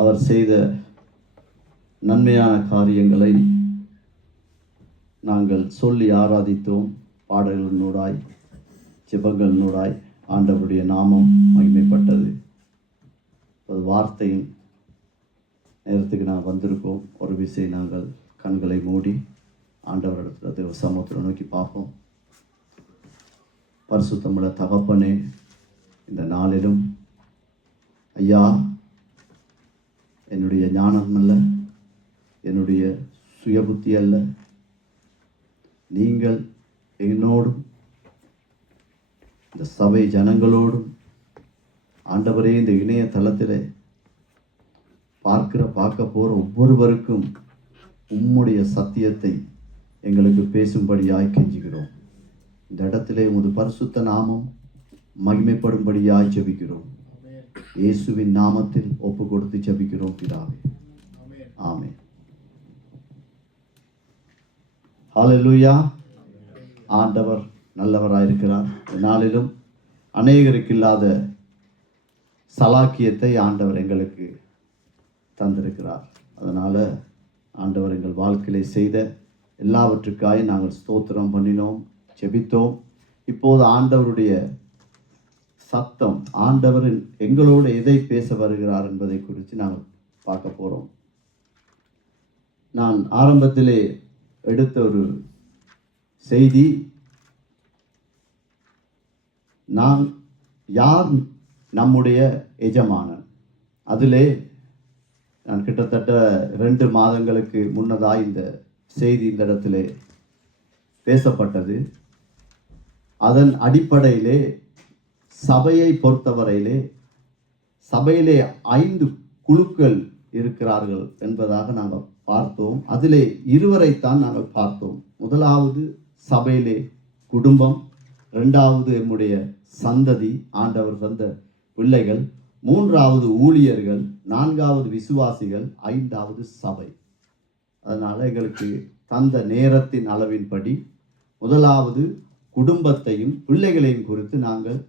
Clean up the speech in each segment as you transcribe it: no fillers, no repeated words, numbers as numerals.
அவர் செய்த நன்மையான காரியங்களை நாங்கள் சொல்லி ஆராதித்தோம். பாடல்களினூடாய் ஜெபங்களினூடாய் ஆண்டவருடைய நாமம் மகிமைப்பட்டது. ஒரு வார்த்தையின் நேரத்துக்கு நான் வந்திருக்கோம். ஒரு விஷயம் நாங்கள் கண்களை மூடி ஆண்டவரிடத்தில் சமூகத்தில் நோக்கி பார்ப்போம். பரிசுத்தமுள்ள தகப்பனே, இந்த நாளிலும் ஐயா, என்னுடைய ஞானம் அல்ல, என்னுடைய சுயபுத்தி அல்ல, நீங்கள் என்னோடும் இந்த சபை ஜனங்களோடும் ஆண்டவரே இந்த இணையதளத்தில் பார்க்க போகிற ஒவ்வொருவருக்கும் உம்முடைய சத்தியத்தை எங்களுக்கு பேசும்படியாய் கெஞ்சுகிறோம். இந்த இடத்திலே உமது பரிசுத்த நாமம் மகிமைப்படும்படியாய் ஜெபிக்கிறோம். இயேசுவின் நாமத்தில் ஒப்பு கொடுத்து ஜெபிக்கிறோம் பிதாவே, ஆமென். ஹல்லேலூயா. ஆண்டவர் நல்லவராயிருக்கிறார். நாளிலும் அநேகருக்கு இல்லாத சலாக்கியத்தை ஆண்டவர் எங்களுக்கு தந்திருக்கிறார். அதனால் ஆண்டவர் எங்கள் வாழ்க்கையிலே செய்த எல்லாவற்றுக்காக நாங்கள் ஸ்தோத்திரம் பண்ணினோம், ஜெபித்தோம். இப்போது ஆண்டவருடைய சத்தம், ஆண்டவர் எங்களோடு எதை பேச வருகிறார் என்பதை குறித்து நாங்கள் பார்க்க போகிறோம். நான் ஆரம்பத்திலே எடுத்த ஒரு செய்தி, நான் யார் நம்முடைய எஜமானன். அதிலே நான் கிட்டத்தட்ட 2 மாதங்களுக்கு முன்னதாக இந்த செய்தி இந்த இடத்திலே பேசப்பட்டது. அதன் அடிப்படையிலே சபையை பொறுத்தவரையிலே சபையிலே 5 குழுக்கள் இருக்கிறார்கள் என்பதாக நாங்கள் பார்த்தோம். அதிலே 2 நாங்கள் பார்த்தோம். முதலாவது சபையிலே குடும்பம், 2வது நம்முடைய சந்ததி, ஆண்டவர் தந்த பிள்ளைகள், 3வது ஊழியர்கள், 4வது விசுவாசிகள், 5வது சபை. அதனால் எங்களுக்கு தந்த நேரத்தின் அளவின்படி முதலாவது குடும்பத்தையும் பிள்ளைகளையும் குறித்து நாங்கள்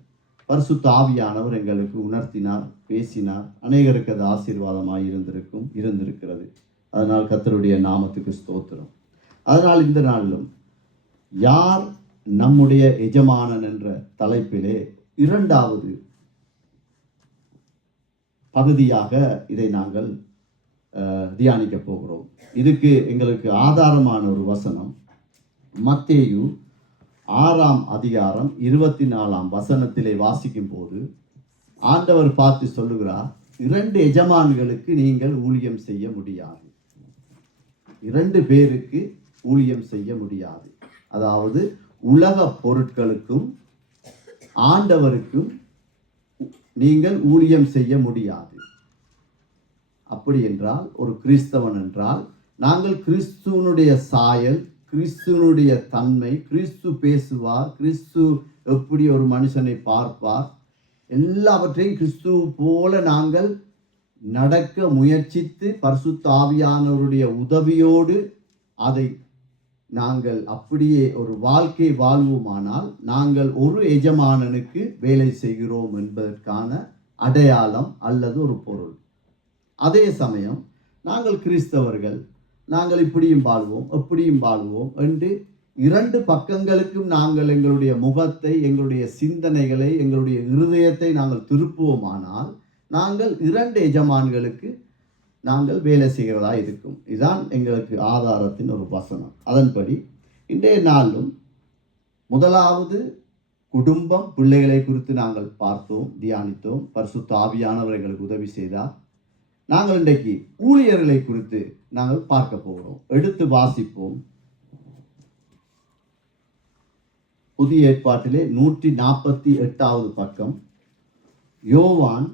பரிசுத்த ஆவியானவர் எங்களுக்கு உணர்த்தினார், பேசினார். அநேகருக்கு அது ஆசீர்வாதமாக இருந்திருக்கிறது. அதனால் கர்த்தருடைய நாமத்துக்கு ஸ்தோத்திரம். அதனால் இந்த நாளிலும் யார் நம்முடைய எஜமானன் என்ற தலைப்பிலே 2வது பகுதியாக இதை நாங்கள் தியானிக்க போகிறோம். இதுக்கு எங்களுக்கு ஆதாரமான ஒரு வசனம் மத்தேயு 6ஆம் அதிகாரம் 24ஆம் வசனத்திலே வாசிக்கும் போது ஆண்டவர் பார்த்து சொல்லுகிறார், 2 எஜமான்களுக்கு நீங்கள் ஊழியம் செய்ய முடியாது. 2 பேருக்கு ஊழியம் செய்ய முடியாது. அதாவது உலக பொருட்களுக்கும் ஆண்டவருக்கும் நீங்கள் ஊழியம் செய்ய முடியாது. அப்படி என்றால் ஒரு கிறிஸ்தவன் என்றால் நாங்கள் கிறிஸ்துவனுடைய சாயல், கிறிஸ்துவனுடைய தன்மை, கிறிஸ்து பேசுவார், கிறிஸ்து எப்படி ஒரு மனுஷனை பார்ப்பார், எல்லாவற்றையும் கிறிஸ்து போல நாங்கள் நடக்க முயற்சித்து பரிசுத்த ஆவியானவருடைய உதவியோடு அதை நாங்கள் அப்படியே ஒரு வாழ்க்கை வாழ்வோமானால் நாங்கள் ஒரு எஜமானனுக்கு வேலை செய்கிறோம் என்பதற்கான அடையாளம் அல்லது ஒரு பொருள். அதே சமயம் நாங்கள் கிறிஸ்தவர்கள், நாங்கள் இப்படியும் வாழ்வோம் எப்படியும் வாழ்வோம் என்று 2 பக்கங்களுக்கும் நாங்கள் எங்களுடைய முகத்தை, எங்களுடைய சிந்தனைகளை, எங்களுடைய இருதயத்தை நாங்கள் திருப்புவோமானால் நாங்கள் 2 எஜமான்களுக்கு நாங்கள் வேலை செய்கிறதா இருக்கும். இதுதான் எங்களுக்கு ஆதாரத்தின் ஒரு வசனம். அதன்படி இன்றைய நாளும் முதலாவது குடும்பம், பிள்ளைகளை குறித்து நாங்கள் பார்த்தோம், தியானித்தோம். பரிசுத்த ஆவியானவர் எங்களுக்கு உதவி செய்தார். நாங்கள் இன்றைக்கு ஊழியர்களை குறித்து நாங்கள் பார்க்க போகிறோம். எடுத்து வாசிப்போம். புதிய ஏற்பாட்டிலே 148வது பக்கம், யோவான்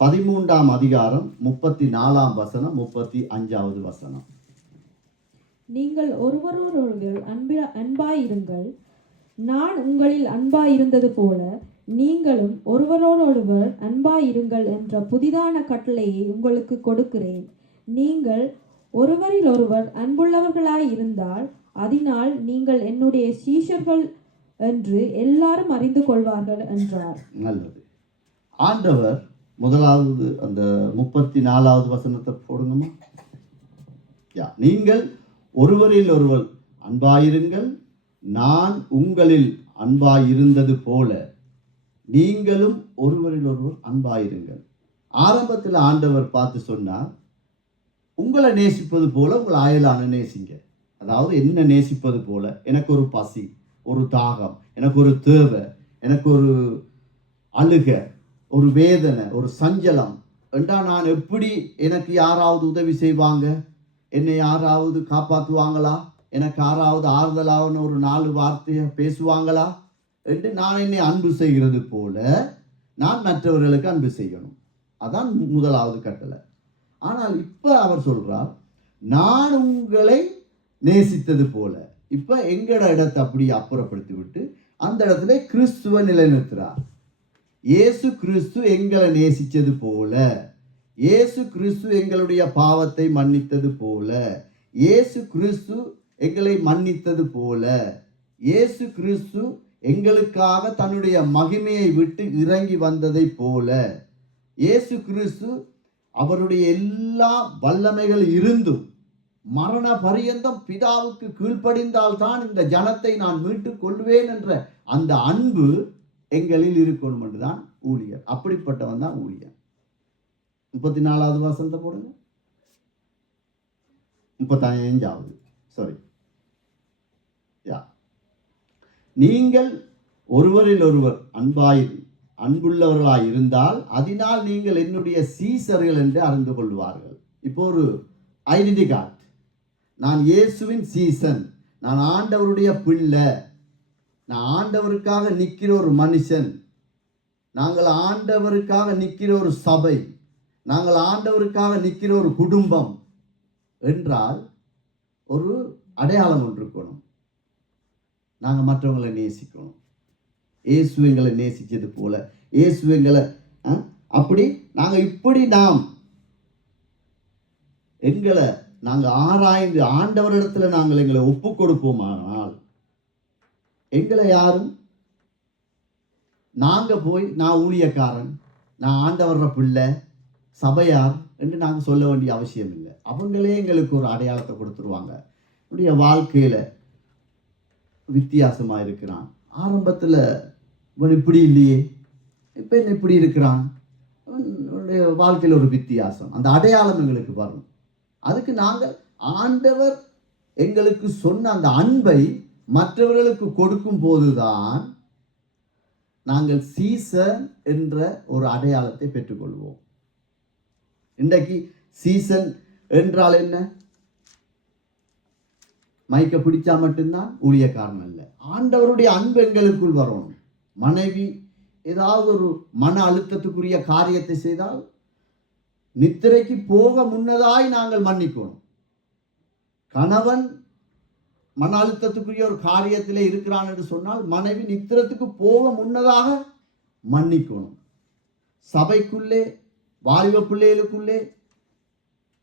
13ஆம் அதிகாரம் 34ஆம் வசனம், 35வது வசனம். நீங்கள் ஒருவரோடொருவர் அன்பாயிருங்கள், நான் உங்களில் அன்பாயிருந்தது போல நீங்களும் ஒருவரோடொருவர் அன்பாயிருங்கள் என்ற புதிதான கட்டளையை உங்களுக்கு கொடுக்கிறேன். நீங்கள் ஒருவரில் ஒருவர் அன்புள்ளவர்களாய் இருந்தால் அதனால் நீங்கள் என்னுடைய சீஷர்கள் என்று எல்லாரும் அறிந்து கொள்வார்கள் என்றார். நல்லது. ஆண்டவர் முதலாவது அந்த 34வது வசனத்தை போடுங்கம்மா. நீங்கள் ஒருவரில் ஒருவர் அன்பாயிருங்கள், நான் உங்களில் அன்பாயிருந்தது போல நீங்களும் ஒருவரில் ஒருவர் அன்பாயிருங்கள். ஆரம்பத்தில் ஆண்டவர் பார்த்து சொன்னார், உங்களை நேசிப்பது போல உங்கள் அயலான நேசிங்க. அதாவது என்ன நேசிப்பது போல, எனக்கு ஒரு பசி, ஒரு தாகம், எனக்கு ஒரு தேவை, எனக்கு ஒரு அழுக, ஒரு வேதனை, ஒரு சஞ்சலம் என்றா நான் எப்படி, எனக்கு யாராவது உதவி செய்வாங்க, என்னை யாராவது காப்பாற்றுவாங்களா, எனக்கு யாராவது ஆறுதலான ஒரு 4 வார்த்தையை பேசுவாங்களா என்று நான் என்னை அன்பு செய்கிறது போல நான் மற்றவர்களுக்கு அன்பு செய்யணும். அதான் முதலாவது கட்டளை. ஆனால் இப்ப அவர் சொல்றார், நான் உங்களை நேசித்தது போல. இப்ப எங்கட இடத்தை அப்படி அப்புறப்படுத்தி விட்டு அந்த இடத்துல கிறிஸ்துவ நிலைநிறுத்துறார். இயேசு கிறிஸ்து எங்களை நேசித்தது போல, இயேசு கிறிஸ்து எங்களுடைய பாவத்தை மன்னித்தது போல, இயேசு கிறிஸ்து எங்களை மன்னித்தது போல, இயேசு கிறிஸ்து எங்களுக்காக தன்னுடைய மகிமையை விட்டு இறங்கி வந்ததை போல, இயேசு கிறிஸ்து அவருடைய எல்லா வல்லமைகள் இருந்தும் மரண பரியந்தம் பிதாவுக்கு கீழ்ப்படிந்தால் தான் இந்த ஜனத்தை நான் மீட்டுக் கொள்வேன் என்ற அந்த அன்பு எங்களில் இருக்கணும் என்றுதான் ஊழியர். அப்படிப்பட்டவன் தான் ஊழியர். 34வது வசனத்தை போடுங்க. 35வது சாரி. நீங்கள் ஒருவரில் ஒருவர் அன்புள்ளவர்களாய் இருந்தால் அதனால் நீங்கள் என்னுடைய சீசர்கள் என்று அறிந்து கொள்வார்கள். இப்போ ஒரு ஐடென்டி கார்டு, நான் இயேசுவின் சீசன், நான் ஆண்டவருடைய பிள்ளை, நான் ஆண்டவருக்காக நிற்கிற ஒரு மனுஷன், நாங்கள் ஆண்டவருக்காக நிற்கிற ஒரு சபை, நாங்கள் ஆண்டவருக்காக நிற்கிற ஒரு குடும்பம் என்றால் ஒரு அடையாளம் ஒன்று இருக்கணும். நாங்கள் மற்றவங்களை நேசிக்கணும். இயேசு எங்களை நேசித்தது போல, இயேசு எங்களை அப்படி நாங்கள் இப்படி எங்களை நாங்கள் ஆராய்ந்து ஆண்டவரிடத்துல நாங்கள் எங்களை ஒப்பு கொடுப்போமானால் எங்களை யாரும் நாங்க போய் நான் ஊழியக்காரன், நான் ஆண்டவர பிள்ளை, சபையார் என்று நாங்கள் சொல்ல வேண்டிய அவசியம் இல்லை. அவங்களே எங்களுக்கு ஒரு அடையாளத்தை கொடுத்துருவாங்க. என்னுடைய வாழ்க்கையில வித்தியாசமா இருக்கிறான், ஆரம்பத்தில் இவன் இப்படி இல்லையே, இப்போ என்ன இப்படி இருக்கிறான், வாழ்க்கையில் ஒரு வித்தியாசம், அந்த அடையாளம் எங்களுக்கு வரும். அதுக்கு நாங்கள் ஆண்டவர் எங்களுக்கு சொன்ன அந்த அன்பை மற்றவர்களுக்கு கொடுக்கும் போதுதான் நாங்கள் சீசன் என்ற ஒரு அடையாளத்தை பெற்றுக்கொள்வோம். இன்றைக்கு சீசன் என்றால் என்ன? மைக்க பிடிச்சா மட்டும்தான் ஊழியக்காரன் அல்ல. ஆண்டவருடைய அன்பு எங்களுக்குள் வரணும். மனைவி ஏதாவது ஒரு மன அழுத்தத்துக்குரிய காரியத்தை செய்தால் நித்திரைக்கு போக முன்னதாய் நாங்கள் மன்னிக்கணும். கணவன் மன அழுத்தத்துக்குரிய ஒரு காரியத்திலே இருக்கிறான் என்று சொன்னால் மனைவி நித்திரத்துக்கு போக முன்னதாக மன்னிக்கணும். சபைக்குள்ளே, வாலிப பிள்ளைகளுக்குள்ளே,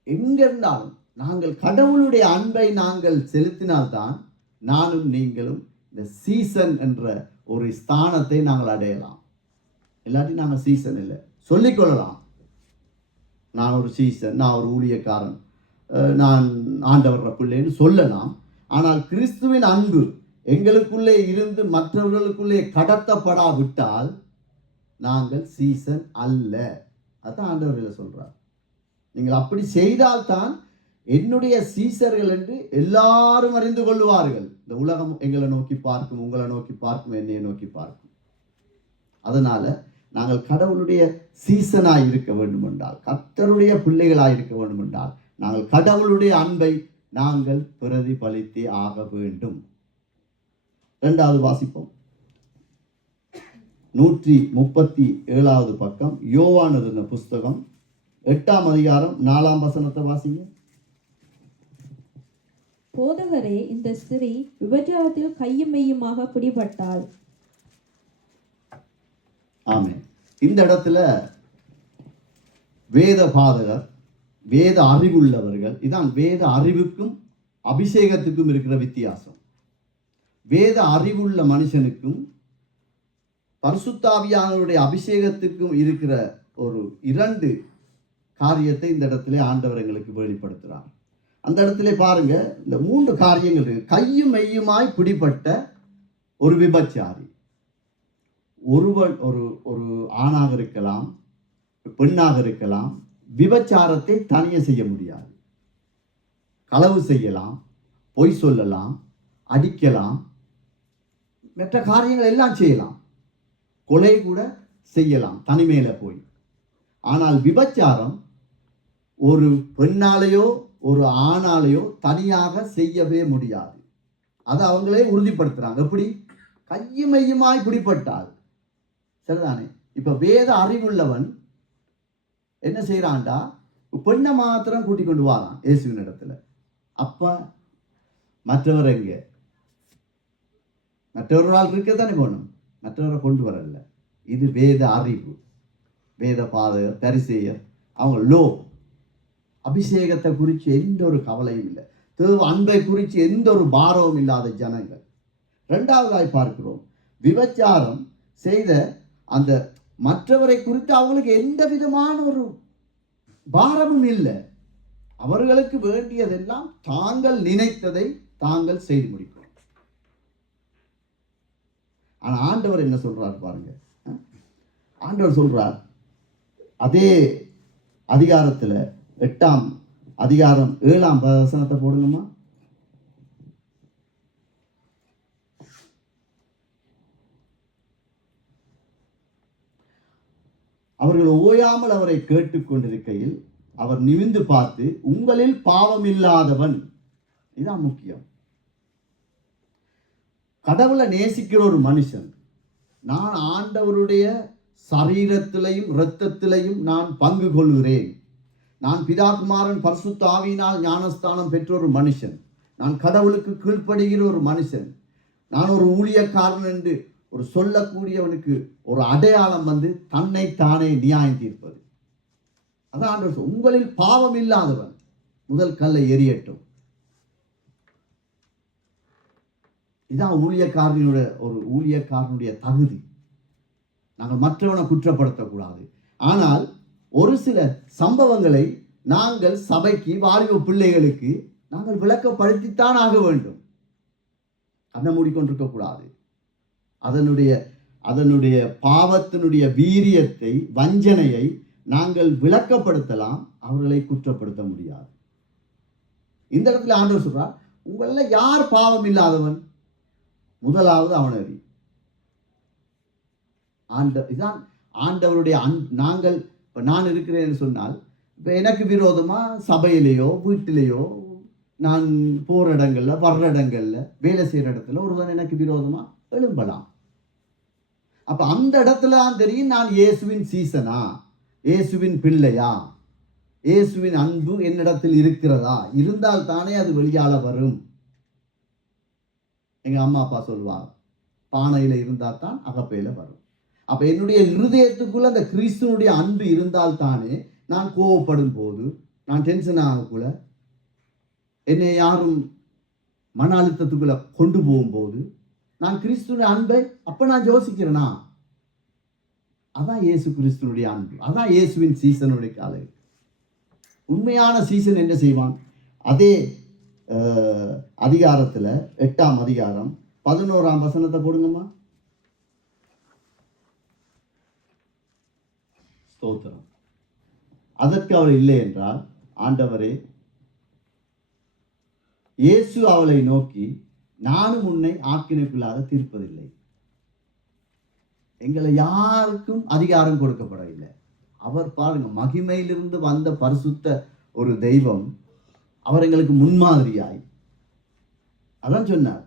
எங்கிருந்தாலும் நாங்கள் கடவுளுடைய அன்பை நாங்கள் செலுத்தினால்தான் நானும் நீங்களும் இந்த சீசன் என்ற ஒரு ஸ்தானத்தை நாங்கள் அடையலாம். இல்லாட்டி நாங்கள் சீசன் இல்லை. சொல்லிக்கொள்ளலாம், நான் ஒரு சீசன், நான் ஒரு ஊழியக்காரன், நான் ஆண்டவர பிள்ளைன்னு சொல்லலாம். ஆனால் கிறிஸ்துவின் அன்பு எங்களுக்குள்ளே இருந்து மற்றவர்களுக்குள்ளே கடத்தப்படாவிட்டால் நாங்கள் சீசன் அல்ல. அதான் ஆண்டவர்கள் சொல்றார். நீங்கள் அப்படி செய்தால்தான் என்னுடைய சீசர்கள் என்று எல்லாரும் அறிந்து கொள்வார்கள். இந்த உலகம் எங்களை நோக்கி பார்க்கும், உங்களை நோக்கி பார்க்கும், என்னையை நோக்கி பார்க்கும். அதனால நாங்கள் கடவுளுடைய சீசனாய் இருக்க வேண்டும் என்றால், கர்த்தருடைய பிள்ளைகளாய் இருக்க வேண்டும் என்றால் நாங்கள் கடவுளுடைய அன்பை நாங்கள் பிரதிபலித்தே ஆக வேண்டும். 2வது வாசிப்போம். 137வது பக்கம், யோவான் எழுதின புஸ்தகம் 8ஆம் அதிகாரம் 4ஆம் வசனத்தை வாசிங்க. போதகரே, இந்த ஸ்திரீ விபச்சாரத்தில் கையும் மெய்யுமாக பிடிபட்டாள். ஆமென். இந்த இடத்துல வேத பாதகர், வேத அறிவுள்ளவர்கள், இதான் வேத அறிவுக்கும் அபிஷேகத்துக்கும் இருக்கிற வித்தியாசம். வேத அறிவுள்ள மனுஷனுக்கும் பரிசுத்த ஆவியானவருடைய அபிஷேகத்துக்கும் இருக்கிற ஒரு 2 காரியத்தை இந்த இடத்துல ஆண்டவர் எங்களுக்கு வெளிப்படுத்துகிறார். அந்த இடத்துல பாருங்க, இந்த 3 காரியங்கள் இருக்கு. கையும் மெய்யுமாய் பிடிபட்ட ஒரு விபச்சாரி. ஒருவன் ஒரு ஆணாக இருக்கலாம், பெண்ணாக இருக்கலாம், விபச்சாரத்தை தனியே செய்ய முடியாது. களவு செய்யலாம், பொய் சொல்லலாம், அடிக்கலாம், மற்ற காரியங்கள் எல்லாம் செய்யலாம், கொலை கூட செய்யலாம் தனிமையில போய். ஆனால் விபச்சாரம் ஒரு பெண்ணாலேயோ ஒரு ஆணாலேயோ தனியாக செய்யவே முடியாது. அதை அவங்களே உறுதிப்படுத்துறாங்க. எப்படி? கையும் மெய்யுமாய் பிடிபட்டால் சரிதானே. இப்ப வேத அறிவுள்ளவன் என்ன செய்யறான்டா, பெண்ணை மாத்திரம் கூட்டிக் கொண்டு வாரான் இயேசுவின் இடத்துல. அப்ப மற்றவர் எங்க? மற்றவர்களால் இருக்கத்தானே போகணும், மற்றவரை கொண்டு வரல. இது வேத அறிவு. வேத பாதகர், பரிசேயர், அவங்க லோ, அபிஷேகத்தை குறித்து எந்த ஒரு கவலையும் இல்லை, தேவ அன்பை குறித்து எந்த ஒரு பாரமும் இல்லாத ஜனங்கள். 2வதாய் பார்க்கிறோம், விபச்சாரம் செய்த அந்த மற்றவரை குறித்து அவங்களுக்கு எந்த விதமான ஒரு பாரமும் இல்லை. அவர்களுக்கு வேண்டியதெல்லாம் தாங்கள் நினைத்ததை தாங்கள் செய்து முடிக்கும். ஆனா ஆண்டவர் என்ன சொல்றார் பாருங்க. ஆண்டவர் சொல்றார், அதே அதிகாரத்துல 8ஆம் அதிகாரம் 7ஆம் வசனத்தை போடுங்கம்மா. அவர்கள் ஓயாமல் அவரை கேட்டுக்கொண்டிருக்கையில் அவர் நிமிர்ந்து பார்த்து, உங்களில் பாவம் இல்லாதவன். இதுதான் முக்கியம். கடவுளை நேசிக்கிற ஒரு மனுஷன், நான் ஆண்டவருடைய சரீரத்திலையும் இரத்தத்திலையும் நான் பங்கு கொள்கிறேன், நான் பிதாகுமாரன் பரிசுத்த ஆவியினால் ஞானஸ்தானம் பெற்ற ஒரு மனுஷன், நான் கடவுளுக்கு கீழ்ப்படுகிற ஒரு மனுஷன், நான் ஒரு ஊழியக்காரன் என்று ஒரு சொல்லக்கூடியவனுக்கு ஒரு அடையாளம் தன்னை தானே நியாயம் தீர்ப்பது. அதான் உங்களில் பாவம் இல்லாதவன் முதல் கல்லை எரியட்டும். இதான் ஊழியக்காரனுடைய தகுதி. நாங்கள் மற்றவனை குற்றப்படுத்தக்கூடாது. ஆனால் ஒரு சில சம்பவங்களை நாங்கள் சபைக்கு, வாலிப பிள்ளைகளுக்கு நாங்கள் விளக்கப்படுத்தித்தான் ஆக வேண்டும். கண்ணை மூடிக்கொண்டிருக்க கூடாது. அதனுடைய பாவத்தினுடைய வீரியத்தை, வஞ்சனையை நாங்கள் விளக்கப்படுத்தலாம், அவர்களை குற்றப்படுத்த முடியாது. இந்த இடத்துல ஆண்டவர் சொல்றார், உங்கள யார் பாவம் இல்லாதவன்? முதலாவது அவனை அறி. இதான் ஆண்டவருடைய நாங்கள் இப்ப நான் இருக்கிறேன்னு சொன்னால், இப்ப எனக்கு விரோதமா சபையிலேயோ வீட்டிலேயோ நான் போற இடங்கள்ல, வர்ற இடங்கள்ல, வேலை செய்யற இடத்துல ஒருவன் எனக்கு விரோதமா எழும்பலாம். அப்ப அந்த இடத்துல தான் தெரியும் நான் இயேசுவின் சீசனா, இயேசுவின் பிள்ளையா, இயேசுவின் அன்பு என்னிடத்தில் இருக்கிறதா. இருந்தால் தானே அது வெளியால வரும். எங்க அம்மா அப்பா சொல்லுவாங்க, பானையில இருந்தா தான் அகப்பையில வரும். அப்ப என்னுடைய இருதயத்துக்குள்ள அந்த கிறிஸ்துவனுடைய அன்பு இருந்தால் தானே நான் கோவப்படும் போது, நான் டென்ஷன் ஆகக்குள்ள, என்னை யாரும் மன அழுத்தத்துக்குள்ள கொண்டு போகும்போது நான் கிறிஸ்துவனுடைய அன்பை அப்ப நான் யோசிக்கிறேனா? அதான் இயேசு கிறிஸ்துவனுடைய அன்பு. அதான் இயேசுவின் சீசனுடைய காலை. உண்மையான சீசன் என்ன செய்வான்? அதே அதிகாரத்துல 8ஆம் அதிகாரம் 11ஆம் வசனத்தை போடுங்கம்மா. ஸ்தோத்திரம். அதற்கு அவள் இல்லை என்றால், ஆண்டவரே, இயேசு அவளை நோக்கி, நானும் உன்னை ஆக்கினைக்குள்ளாக தீர்ப்பதில்லை. எங்களை யாருக்கும் அதிகாரம் கொடுக்கப்படவில்லை. அவர் பாருங்க, மகிமையிலிருந்து வந்த பரிசுத்த ஒரு தெய்வம், அவர் எங்களுக்கு முன்மாதிரியாய். அதான் சொன்னார்,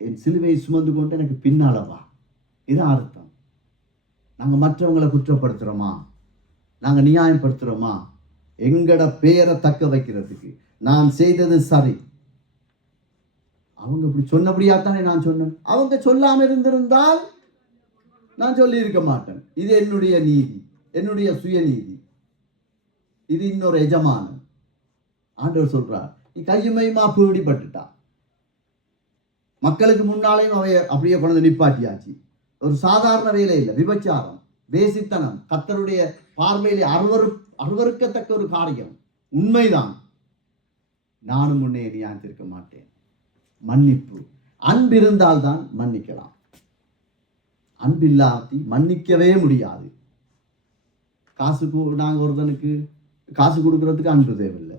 என் சிலுவையை சுமந்து கொண்டு எனக்கு பின்னால வா. இதான் அர்த்தம். நாங்க மற்றவங்களை குற்றப்படுத்துறோமா? நாங்க நியாயப்படுத்துறோமா? எங்கட பேரை தக்க வைக்கிறதுக்கு நான் செய்தது சரி. அவங்க இப்படி சொன்னபடியாத்தானே நான் சொன்னேன். அவங்க சொல்லாம இருந்திருந்தால் நான் சொல்லி இருக்க மாட்டேன். இது என்னுடைய நீதி, என்னுடைய சுயநீதி. இது இன்னொரு எஜமானன். ஆண்டவர் சொல்றார், நீ கையுமையுமா பீடிப்பட்டுட்டா. மக்களுக்கு முன்னாலேயும் அவைய அப்படியே கொண்டு நிப்பாட்டியாச்சு. ஒரு சாதாரண வேலை இல்லை, விபச்சாரம். வேசித்தனம் கர்த்தருடைய பார்வையிலே அருவருக்கத்தக்க ஒரு காரியம். உண்மைதான். நானும் முன்னே நியாயத்திருக்க மாட்டேன். மன்னிப்பு, அன்பிருந்தால் தான் மன்னிக்கலாம். அன்பில்லாட்டி மன்னிக்கவே முடியாது. நாங்கள் ஒருத்தனுக்கு காசு கொடுக்கறதுக்கு அன்பு தேவையில்லை.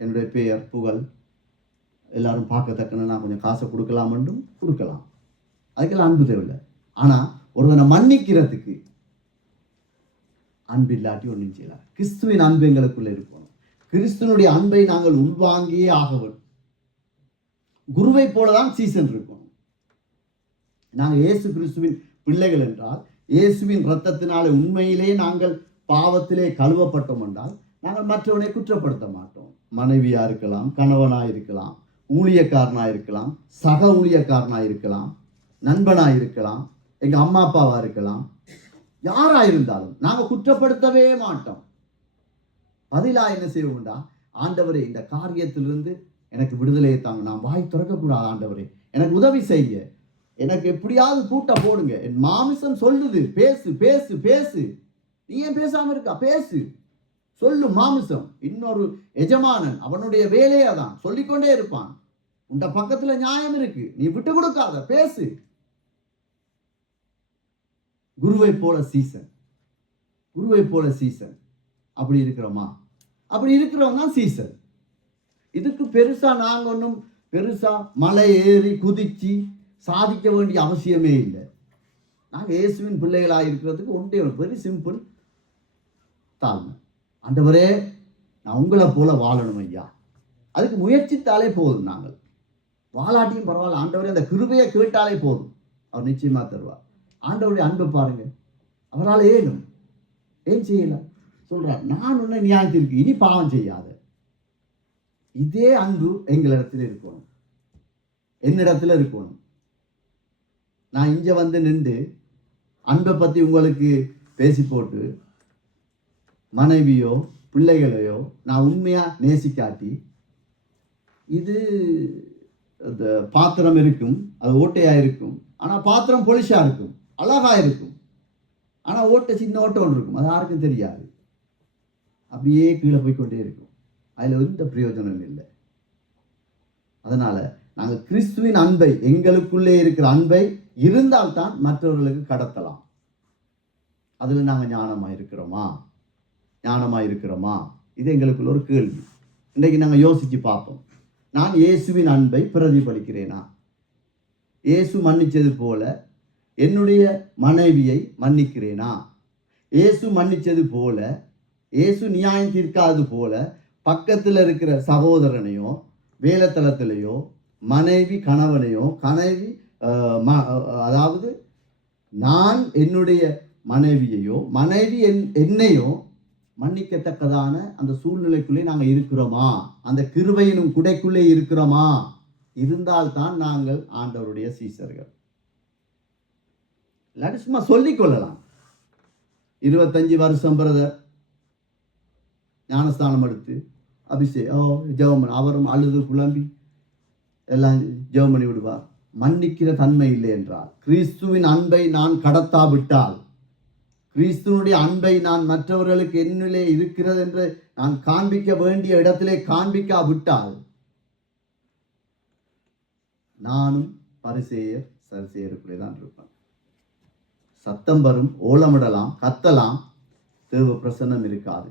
என்னுடைய பெயர் புகழ் எல்லாரும் பார்க்கத்தக்கன்னு நான் கொஞ்சம் காசை கொடுக்கலாம் என்றும் கொடுக்கலாம். அதுக்கெல்லாம் அன்பு தேவையில்லை. ஆனால் ஒருவனை மன்னிக்கிறதுக்கு அன்பு இல்லாட்டி ஒன்றும் செய்யலாம். கிறிஸ்துவின் அன்பு எங்களுக்குள்ள இருக்கணும். கிறிஸ்துவனுடைய அன்பை நாங்கள் உள்வாங்கியே ஆக வேண்டும். குருவை போலதான் சீசன் இருக்கணும். நாங்கள் இயேசு கிறிஸ்துவின் பிள்ளைகள் என்றால், இயேசுவின் இரத்தத்தினாலே உண்மையிலே நாங்கள் பாவத்திலே கழுவப்பட்டோம் என்றால், நாங்கள் மற்றவனை குற்றப்படுத்த மாட்டோம். மனைவியா இருக்கலாம், கணவனா இருக்கலாம், ஊழியக்காரனா இருக்கலாம், சக ஊழியக்காரனா இருக்கலாம், நண்பனா இருக்கலாம், எங்க அம்மா அப்பாவா இருக்கலாம், யாரா இருந்தாலும் நாங்கள் குற்றப்படுத்தவே மாட்டோம். பதிலா என்ன செய்வோம்டா, ஆண்டவரே இந்த காரியத்திலிருந்து எனக்கு விடுதலையை தாங்க, நான் வாய் திறக்கக்கூடாது, ஆண்டவரே எனக்கு உதவி செய்ய, எனக்கு எப்படியாவது கூட்ட போடுங்க, என் மாமிசம் சொல்லுது பேசு பேசு பேசு, நீ ஏன் பேசாம இருக்கா, பேசு சொல்லு மாமிசம். இன்னொரு எஜமானன் அவனுடைய வேலையை தான் சொல்லிக்கொண்டே இருப்பான். உண்ட பக்கத்துல நியாயம் இருக்கு, நீ விட்டு கொடுக்காத, பேசு. குருவை போல சீசன், குருவை போல சீசன். அப்படி இருக்கிறோமா? அப்படி இருக்கிறவங்க தான் சீசன். இதுக்கு பெருசா நாங்க ஒன்றும் பெருசா மலை ஏறி குதிச்சு சாதிக்க வேண்டிய அவசியமே இல்லை. நாங்கள் இயேசுவின் பிள்ளைகளாக இருக்கிறதுக்கு ஒன்றே வெரி சிம்பிள், தாழ்மை. ஆண்டவரே நான் உங்களை போல வாழணும் ஐயா, அதுக்கு முயற்சித்தாலே போதும். நாங்கள் வாழாட்டியும் பரவாயில்ல, ஆண்டவரே அந்த கிருபையை கேட்டாலே போதும், அவர் நிச்சயமா தருவார். ஆண்டவருடைய அன்பை பாருங்க, அவரால் ஏன் செய்யல சொல்றார், நான் உன்னை நியாயத்திற்கு இனி பாவம் செய்யாத. இதே அன்பு எங்களிடத்தில் இருக்கணும், என்னிடத்துல இருக்கணும். நான் இங்க வந்து நின்று அன்பை பத்தி உங்களுக்கு பேசி போட்டு மனைவியோ பிள்ளைகளையோ நான் உண்மையா நேசிக்காட்டி, இது பாத்திரம் இருக்கும், அது ஓட்டையா இருக்கும், ஆனா பாத்திரம் பொலிஷா இருக்கும், அழகா இருக்கும், ஆனா ஓட்டை சின்ன ஓட்டை ஒன்று இருக்கும், அது யாருக்கும் தெரியாது, அப்படியே கீழே போய்கொண்டே இருக்கும், அதுல எந்த பிரயோஜனம் இல்லை. அதனால நாங்கள் கிறிஸ்துவின் அன்பை, எங்களுக்குள்ளே இருக்கிற அன்பை இருந்தால்தான் மற்றவர்களுக்கு கடத்தலாம். அதுல நாங்கள் ஞானமா இருக்கிறோமா? இது எங்களுக்குள்ள ஒரு கேள்வி. இன்றைக்கு நாங்கள் யோசிச்சு பார்ப்போம். நான் இயேசுவின் அன்பை பிரதிபலிக்கிறேனா? இயேசு மன்னிச்சது போல என்னுடைய மனைவியை மன்னிக்கிறேனா? இயேசு மன்னிச்சது போல, இயேசு நியாயம் தீர்க்காது போல பக்கத்தில் இருக்கிற சகோதரனையோ வேலைத்தளத்திலேயோ மனைவி கணவனையோ அதாவது நான் என்னுடைய மனைவியையோ மனைவி என்னையோ மன்னிக்கத்தக்கதான அந்த சூழ்நிலைக்குள்ளே நாங்கள் இருக்கிறோமா? அந்த கிருபையினும் குடைக்குள்ளே இருக்கிறோமா? இருந்தால்தான் நாங்கள் ஆண்டவருடைய சீசர்கள். இல்லாட்டி சும்மா சொல்லிக் கொள்ளலாம். 25 வருஷம் பிரதர் ஞானஸ்தானம் எடுத்து ஜெபம் அவரும் அழுது புலம்பி எல்லாம் ஜெபம் பண்ணி விடுவார். மன்னிக்கிற தன்மை இல்லை என்றால், கிறிஸ்துவின் அன்பை நான் கடத்தாவிட்டால், கிறிஸ்துவனுடைய அன்பை நான் மற்றவர்களுக்கு என்னிலே இருக்கிறது என்று நான் காண்பிக்க வேண்டிய இடத்திலே காண்பிக்காவிட்டால், நானும் பரிசேயர் சரிசேயருக்குள்ளே தான் இருப்பேன். சத்தம் வரும், ஓலமிடலாம், கத்தலாம், தேவ பிரசன்னம் இருக்காது.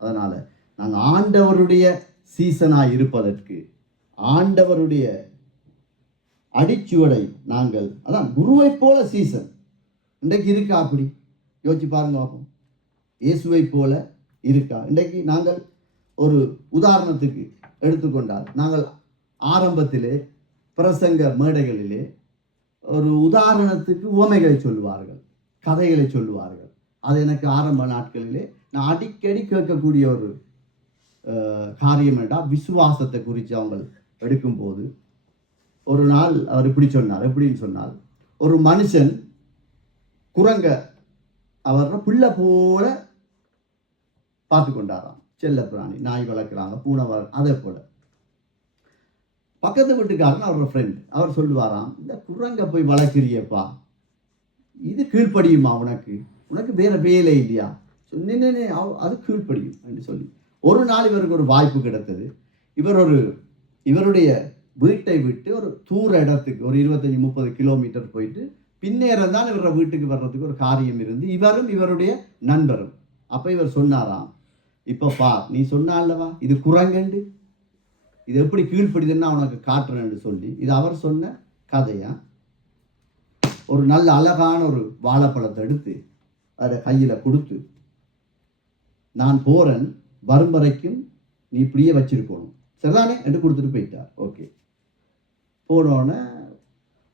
அதனால நாங்கள் ஆண்டவருடைய சீசனாய் இருப்பதற்கு, ஆண்டவருடைய அடிச்சுவடை நாங்கள், அதான் குருவை போல சீசன் இன்றைக்கு இருக்கா? அப்படி யோசிச்சு பாருங்க பார்ப்போம். இயேசுவை போல இருக்கா? இன்றைக்கு நாங்கள் ஒரு உதாரணத்துக்கு எடுத்துக்கொண்டால், நாங்கள் ஆரம்பத்திலே பிரசங்க மேடைகளிலே ஒரு உதாரணத்துக்கு உவமைகளை சொல்லுவார்கள், கதைகளை சொல்லுவார்கள். அது எனக்கு ஆரம்ப நாட்களிலே நான் அடிக்கடி கேட்கக்கூடிய ஒரு காரியம் என்றால், விசுவாசத்தை குறித்து அவங்க எடுக்கும்போது ஒரு நாள் அவர் இப்படி சொன்னார். எப்படின்னு சொன்னால், ஒரு மனுஷன் குரங்க அவர் பிள்ளை போல பார்த்து கொண்டாராம். செல்ல பிராணி, நாய் வளர்க்குறாங்க, பூனை அதே போல. பக்கத்து வீட்டுக்காரன் அவரோட ஃப்ரெண்ட், அவர் சொல்லுவாராம், இந்த குரங்க போய் வளர்க்குறியப்பா, இது கீழ்ப்படியுமா உனக்கு? உனக்கு வேற வேலை இல்லையா? சொன்னேனே அது கீழ்ப்படியும் என்று சொல்லி ஒரு நாள் இவருக்கு ஒரு வாய்ப்பு கிடைத்தது. இவருடைய வீட்டை விட்டு ஒரு தூர இடத்துக்கு ஒரு 25-30 கிலோமீட்டர் போயிட்டு பின்னேறம் தான் இவர வீட்டுக்கு வர்றதுக்கு ஒரு காரியம் இருந்து இவரும் இவருடைய நண்பரும். அப்போ இவர் சொன்னாராம், இப்போ பார், நீ சொன்னால்லவா இது குரங்கண்டு, இது எப்படி கீழ்ப்படிதுன்னா உனக்கு காட்டுறேன்னு சொல்லி இது அவர் சொன்ன கதையா. ஒரு நல்ல அழகான ஒரு வாழைப்பழத்தை எடுத்து அதை கையில் கொடுத்து, நான் போகிறேன், வரும் வரைக்கும் நீ இப்படியே வச்சிருக்கணும் சரிதானே என்று கொடுத்துட்டு போயிட்டார். ஓகே, போனோடனே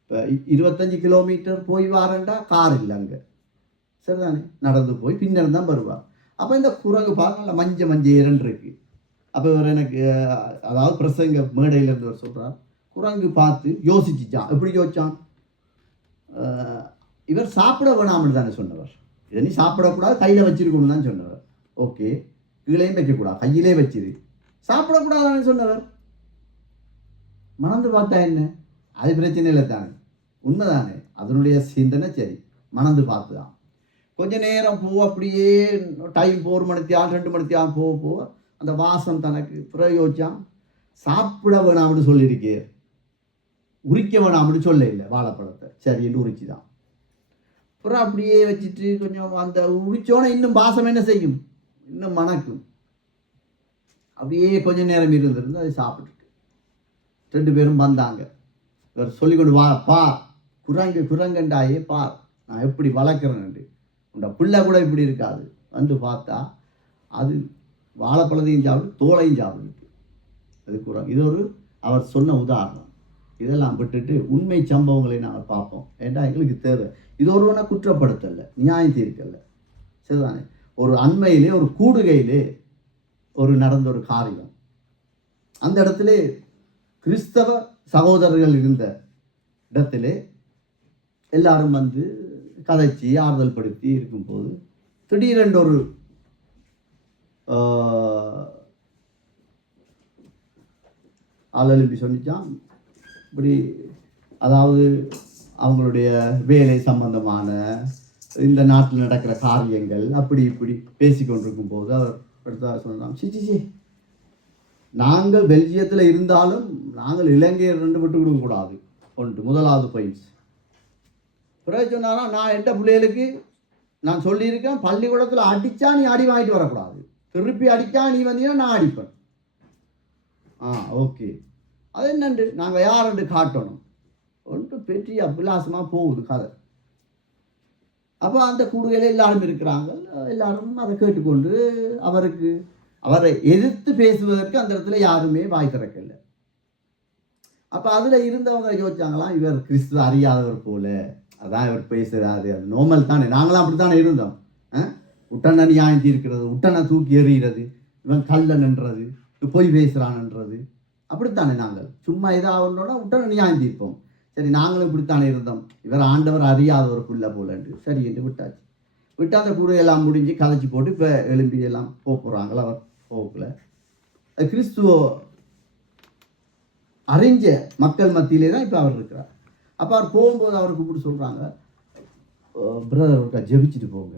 இப்போ 25 கிலோமீட்டர் போய் வாரண்டா கார் இல்லை அங்கே சரிதானே, நடந்து போய் பின்னர் தான் வருவார். அப்போ இந்த குரங்கு பார்க்க நல்லா மஞ்ச இரண்டு இருக்கு. அப்போ இவர் எனக்கு அதாவது பிரசங்க மேடையிலேருந்து அவர் சொல்கிறார், குரங்கு பார்த்து யோசிச்சுச்சான். எப்படி யோசிச்சான்? இவர் சாப்பிட வேணாம்னு தானே சொன்னவர், இதை நீ சாப்பிடக்கூடாது கையில் வச்சிருக்கணும் தான் சொன்னவர். ஓகே, கீழேயும் வைக்கக்கூடாது கையிலே வச்சிரு, சாப்பிடக்கூடாதுன்னு சொன்னவர். மணந்து பார்த்தா என்ன, அது பிரச்சனை இல்லை தானே, உண்மைதானே, அதனுடைய சிந்தனை சரி. மணந்து பார்த்து தான் கொஞ்ச நேரம் அப்படியே டைம் 1 மணி 2 மணி போக அந்த வாசம் தனக்கு பிரயோஜனம். சாப்பிட வேணாம்னு சொல்லியிருக்கே, உரிக்க வேணாம்னு சொல்ல இல்லை வாழைப்பழத்தை, சரின்னு உரிச்சு தான். அப்புறம் அப்படியே வச்சுட்டு கொஞ்சம் அந்த உரிச்சோன்னே இன்னும் வாசம் என்ன செய்யும், இன்னும் மணக்கும். அப்படியே கொஞ்ச நேரம் இருந்திருந்து அதை சாப்பிட்டுட்டு 2 பேரும் வந்தாங்க. இவர் சொல்லிக்கொண்டு, வா பா குரங்கண்டாயே பார் நான் எப்படி வளர்க்குறேன்னு, உண்ட பிள்ளை கூட இப்படி இருக்காது. வந்து பார்த்தா அது வாழைப்பழத்தையும் சாப்பிட்டு தோலையும் சாப்பிட்டு அது குரங்கு. இது ஒரு அவர் சொன்ன உதாரணம். இதெல்லாம் விட்டுட்டு உண்மை சம்பவங்களை நாங்கள் பார்ப்போம். ஏன்னா எங்களுக்கு தேவை. இது ஒருவனை குற்றப்படுத்தலை, நியாயம் தீர்க்கலை சரிதானே. ஒரு அண்மையிலே ஒரு கூடுகையிலே நடந்த ஒரு காரியம். அந்த இடத்துல கிறிஸ்தவ சகோதரர்கள் இருந்த இடத்திலே எல்லாரும் வந்து கதைச்சி ஆறுதல் படுத்தி இருக்கும்போது திடீரென்று ஒரு ஆளெழுப்பி சொன்னிச்சான், இப்படி அதாவது அவங்களுடைய வேலை சம்பந்தமான இந்த நாட்டில் நடக்கிற காரியங்கள் அப்படி இப்படி பேசிக்கொண்டிருக்கும் போது அவர் அடுத்த சொன்னான், சி நாங்கள் பெல்ஜியத்தில் இருந்தாலும் நாங்கள் இலங்கையை 2 விட்டு கொடுக்கக்கூடாது. முதலாவது பாயிண்ட்ஸ். பிறகு சொன்னாரா, நான் எந்த பிள்ளைகளுக்கு நான் சொல்லியிருக்கேன், பள்ளிக்கூடத்தில் அடித்தா நீ அடி வாங்கிட்டு வரக்கூடாது, திருப்பி அடித்தா நீ வந்தீங்கன்னா நான் அடிப்பேன். ஓகே, அது என்னண்டு நாங்கள் யாருண்டு காட்டணும் ஒன்று பெரிய அபிலாசமாக போகுது கதை. அப்போ அந்த கூடுகையில் எல்லாரும் இருக்கிறாங்க. எல்லாரும் அதை கேட்டுக்கொண்டு அவரை எதிர்த்து பேசுவதற்கு அந்த இடத்துல யாருமே வாய் திறக்கல. அப்போ அதில் இருந்தவங்க யோசிச்சாங்களாம், இவர் கிறிஸ்துவ அறியாதவர் போல, அதான் இவர் பேசுகிறாரு, அது நோமல் தானே, நாங்களாம் அப்படி தானே இருந்தோம். உட்டனை நியாயம் தீர்க்கிறது, உட்டனை தூக்கி எறிகிறது, இவன் கல்லன்ன்றது, பொய் பேசுகிறான்ன்றது, அப்படித்தானே நாங்கள் சும்மா இதாகணுன்னா உட்டனை நியாயம் தீர்ப்போம். சரி, நாங்களும் இப்படித்தானே இருந்தோம், இவர் ஆண்டவர் அறியாதவர் புள்ள போலன்று சரி என்று விட்டாச்சு. விட்டு அந்த கூடையெல்லாம் முடிஞ்சு கதைச்சி போட்டு இப்போ எலும்பி எல்லாம் போகிறாங்கள. அவர் போகல. கிறிஸ்துவ அறிஞ்ச மக்கள் மத்தியிலே தான் இப்போ அவர் இருக்கிறார். அப்போ அவர் போகும்போது அவருக்கு கூப்பிட்டு சொல்கிறாங்க, பிரதர் ஒருக்கா ஜெபிச்சுட்டு போங்க.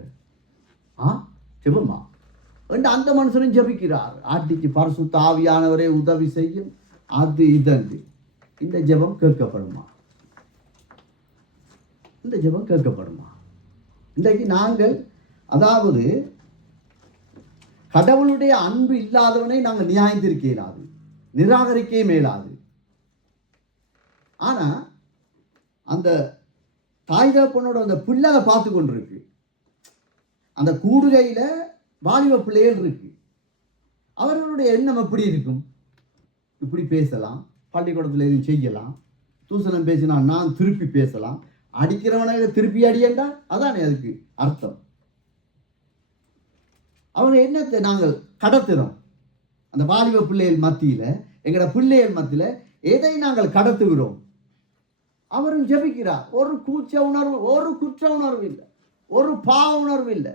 ஜெபமா என்று அந்த மனுஷனும் ஜெபிக்கிறார். ஆட்டிக்கு பரிசுத்த ஆவியானவரே உதவி செய்யும், அது இதன்று. இந்த ஜெபம் கேட்கப்படுமா? இந்த ஜெபம் கேட்கப்படுமா? இன்றைக்கு நாங்கள் அதாவது கடவுளுடைய அன்பு இல்லாதவனை நாங்கள் நியாயத்திருக்க இயலாது, நிராகரிக்க மேலாது. ஆனா அந்த தாய் தகப்பனோட அந்த பிள்ளை பார்த்து கொண்டிருக்கு. அந்த கூடுகையில வாலிப பிள்ளைகள் இருக்கு. அவர்களுடைய எண்ணம் எப்படி இருக்கும்? இப்படி பேசலாம், பள்ளிக்கூடத்தில் எதுவும் செய்யலாம், தூசணம் பேசினா நான் திருப்பி பேசலாம், அடிக்கிறவனை திருப்பி அடியண்டா, அதானே அதுக்கு அர்த்தம். அவங்க எண்ணத்தை நாங்கள் கடத்துறோம். அந்த வாலிப பிள்ளைகள் மத்தியில, எங்களோட பிள்ளைகள் மத்தியில எதை நாங்கள் கடத்துகிறோம்? அவரும் ஜெபிக்கிறார். ஒரு கூச்ச உணர்வு, ஒரு குற்ற உணர்வு இல்லை, ஒரு பாவ உணர்வு இல்லை.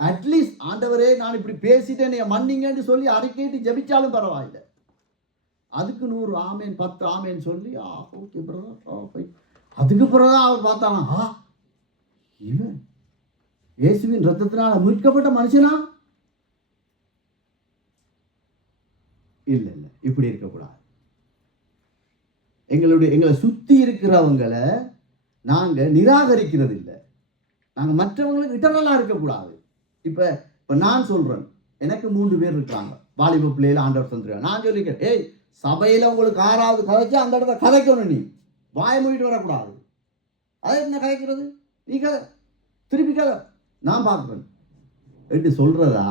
அட்லீஸ்ட் ஆண்டவரே நான் இப்படி பேசிட்டேன் மன்னிங்கன்னு சொல்லி அறிக்கையிட்டு ஜெபிச்சாலும் பரவாயில்லை. அதுக்கு 100 ஆமேன் 10 ஆமேன் சொல்லி ஓகே பிரதர். அதுக்கு பிறகுதான் அவர் பார்த்தானா, இவன் இயேசுவின் ரத்தத்தினால மீட்கப்பட்ட மனுஷனா? இல்ல இல்ல, இப்படி இருக்கக்கூடாது. எங்களை சுத்தி இருக்கிறவங்களை நாங்க நிராகரிக்கிறது இல்லை. நாங்க மற்றவங்களுக்கு இடரலா இருக்கக்கூடாது. இப்ப நான் சொல்றேன், எனக்கு 3 பேர் இருக்காங்க, வாலிப பிள்ளையில ஆண்டவர் தந்துருக்காங்க. நான் சொல்லிக்கிறேன், ஏய் சபையில உங்களுக்கு 6வது கதைச்சா அந்த இடத்த கதைக்கணும், நீ வாய மூடிட்டு வரக்கூடாது. அதை என்ன கதைக்கிறது, நீ கதை, திருப்பி கதை, நான் பார்க்குறேன் எப்படி சொல்றதா?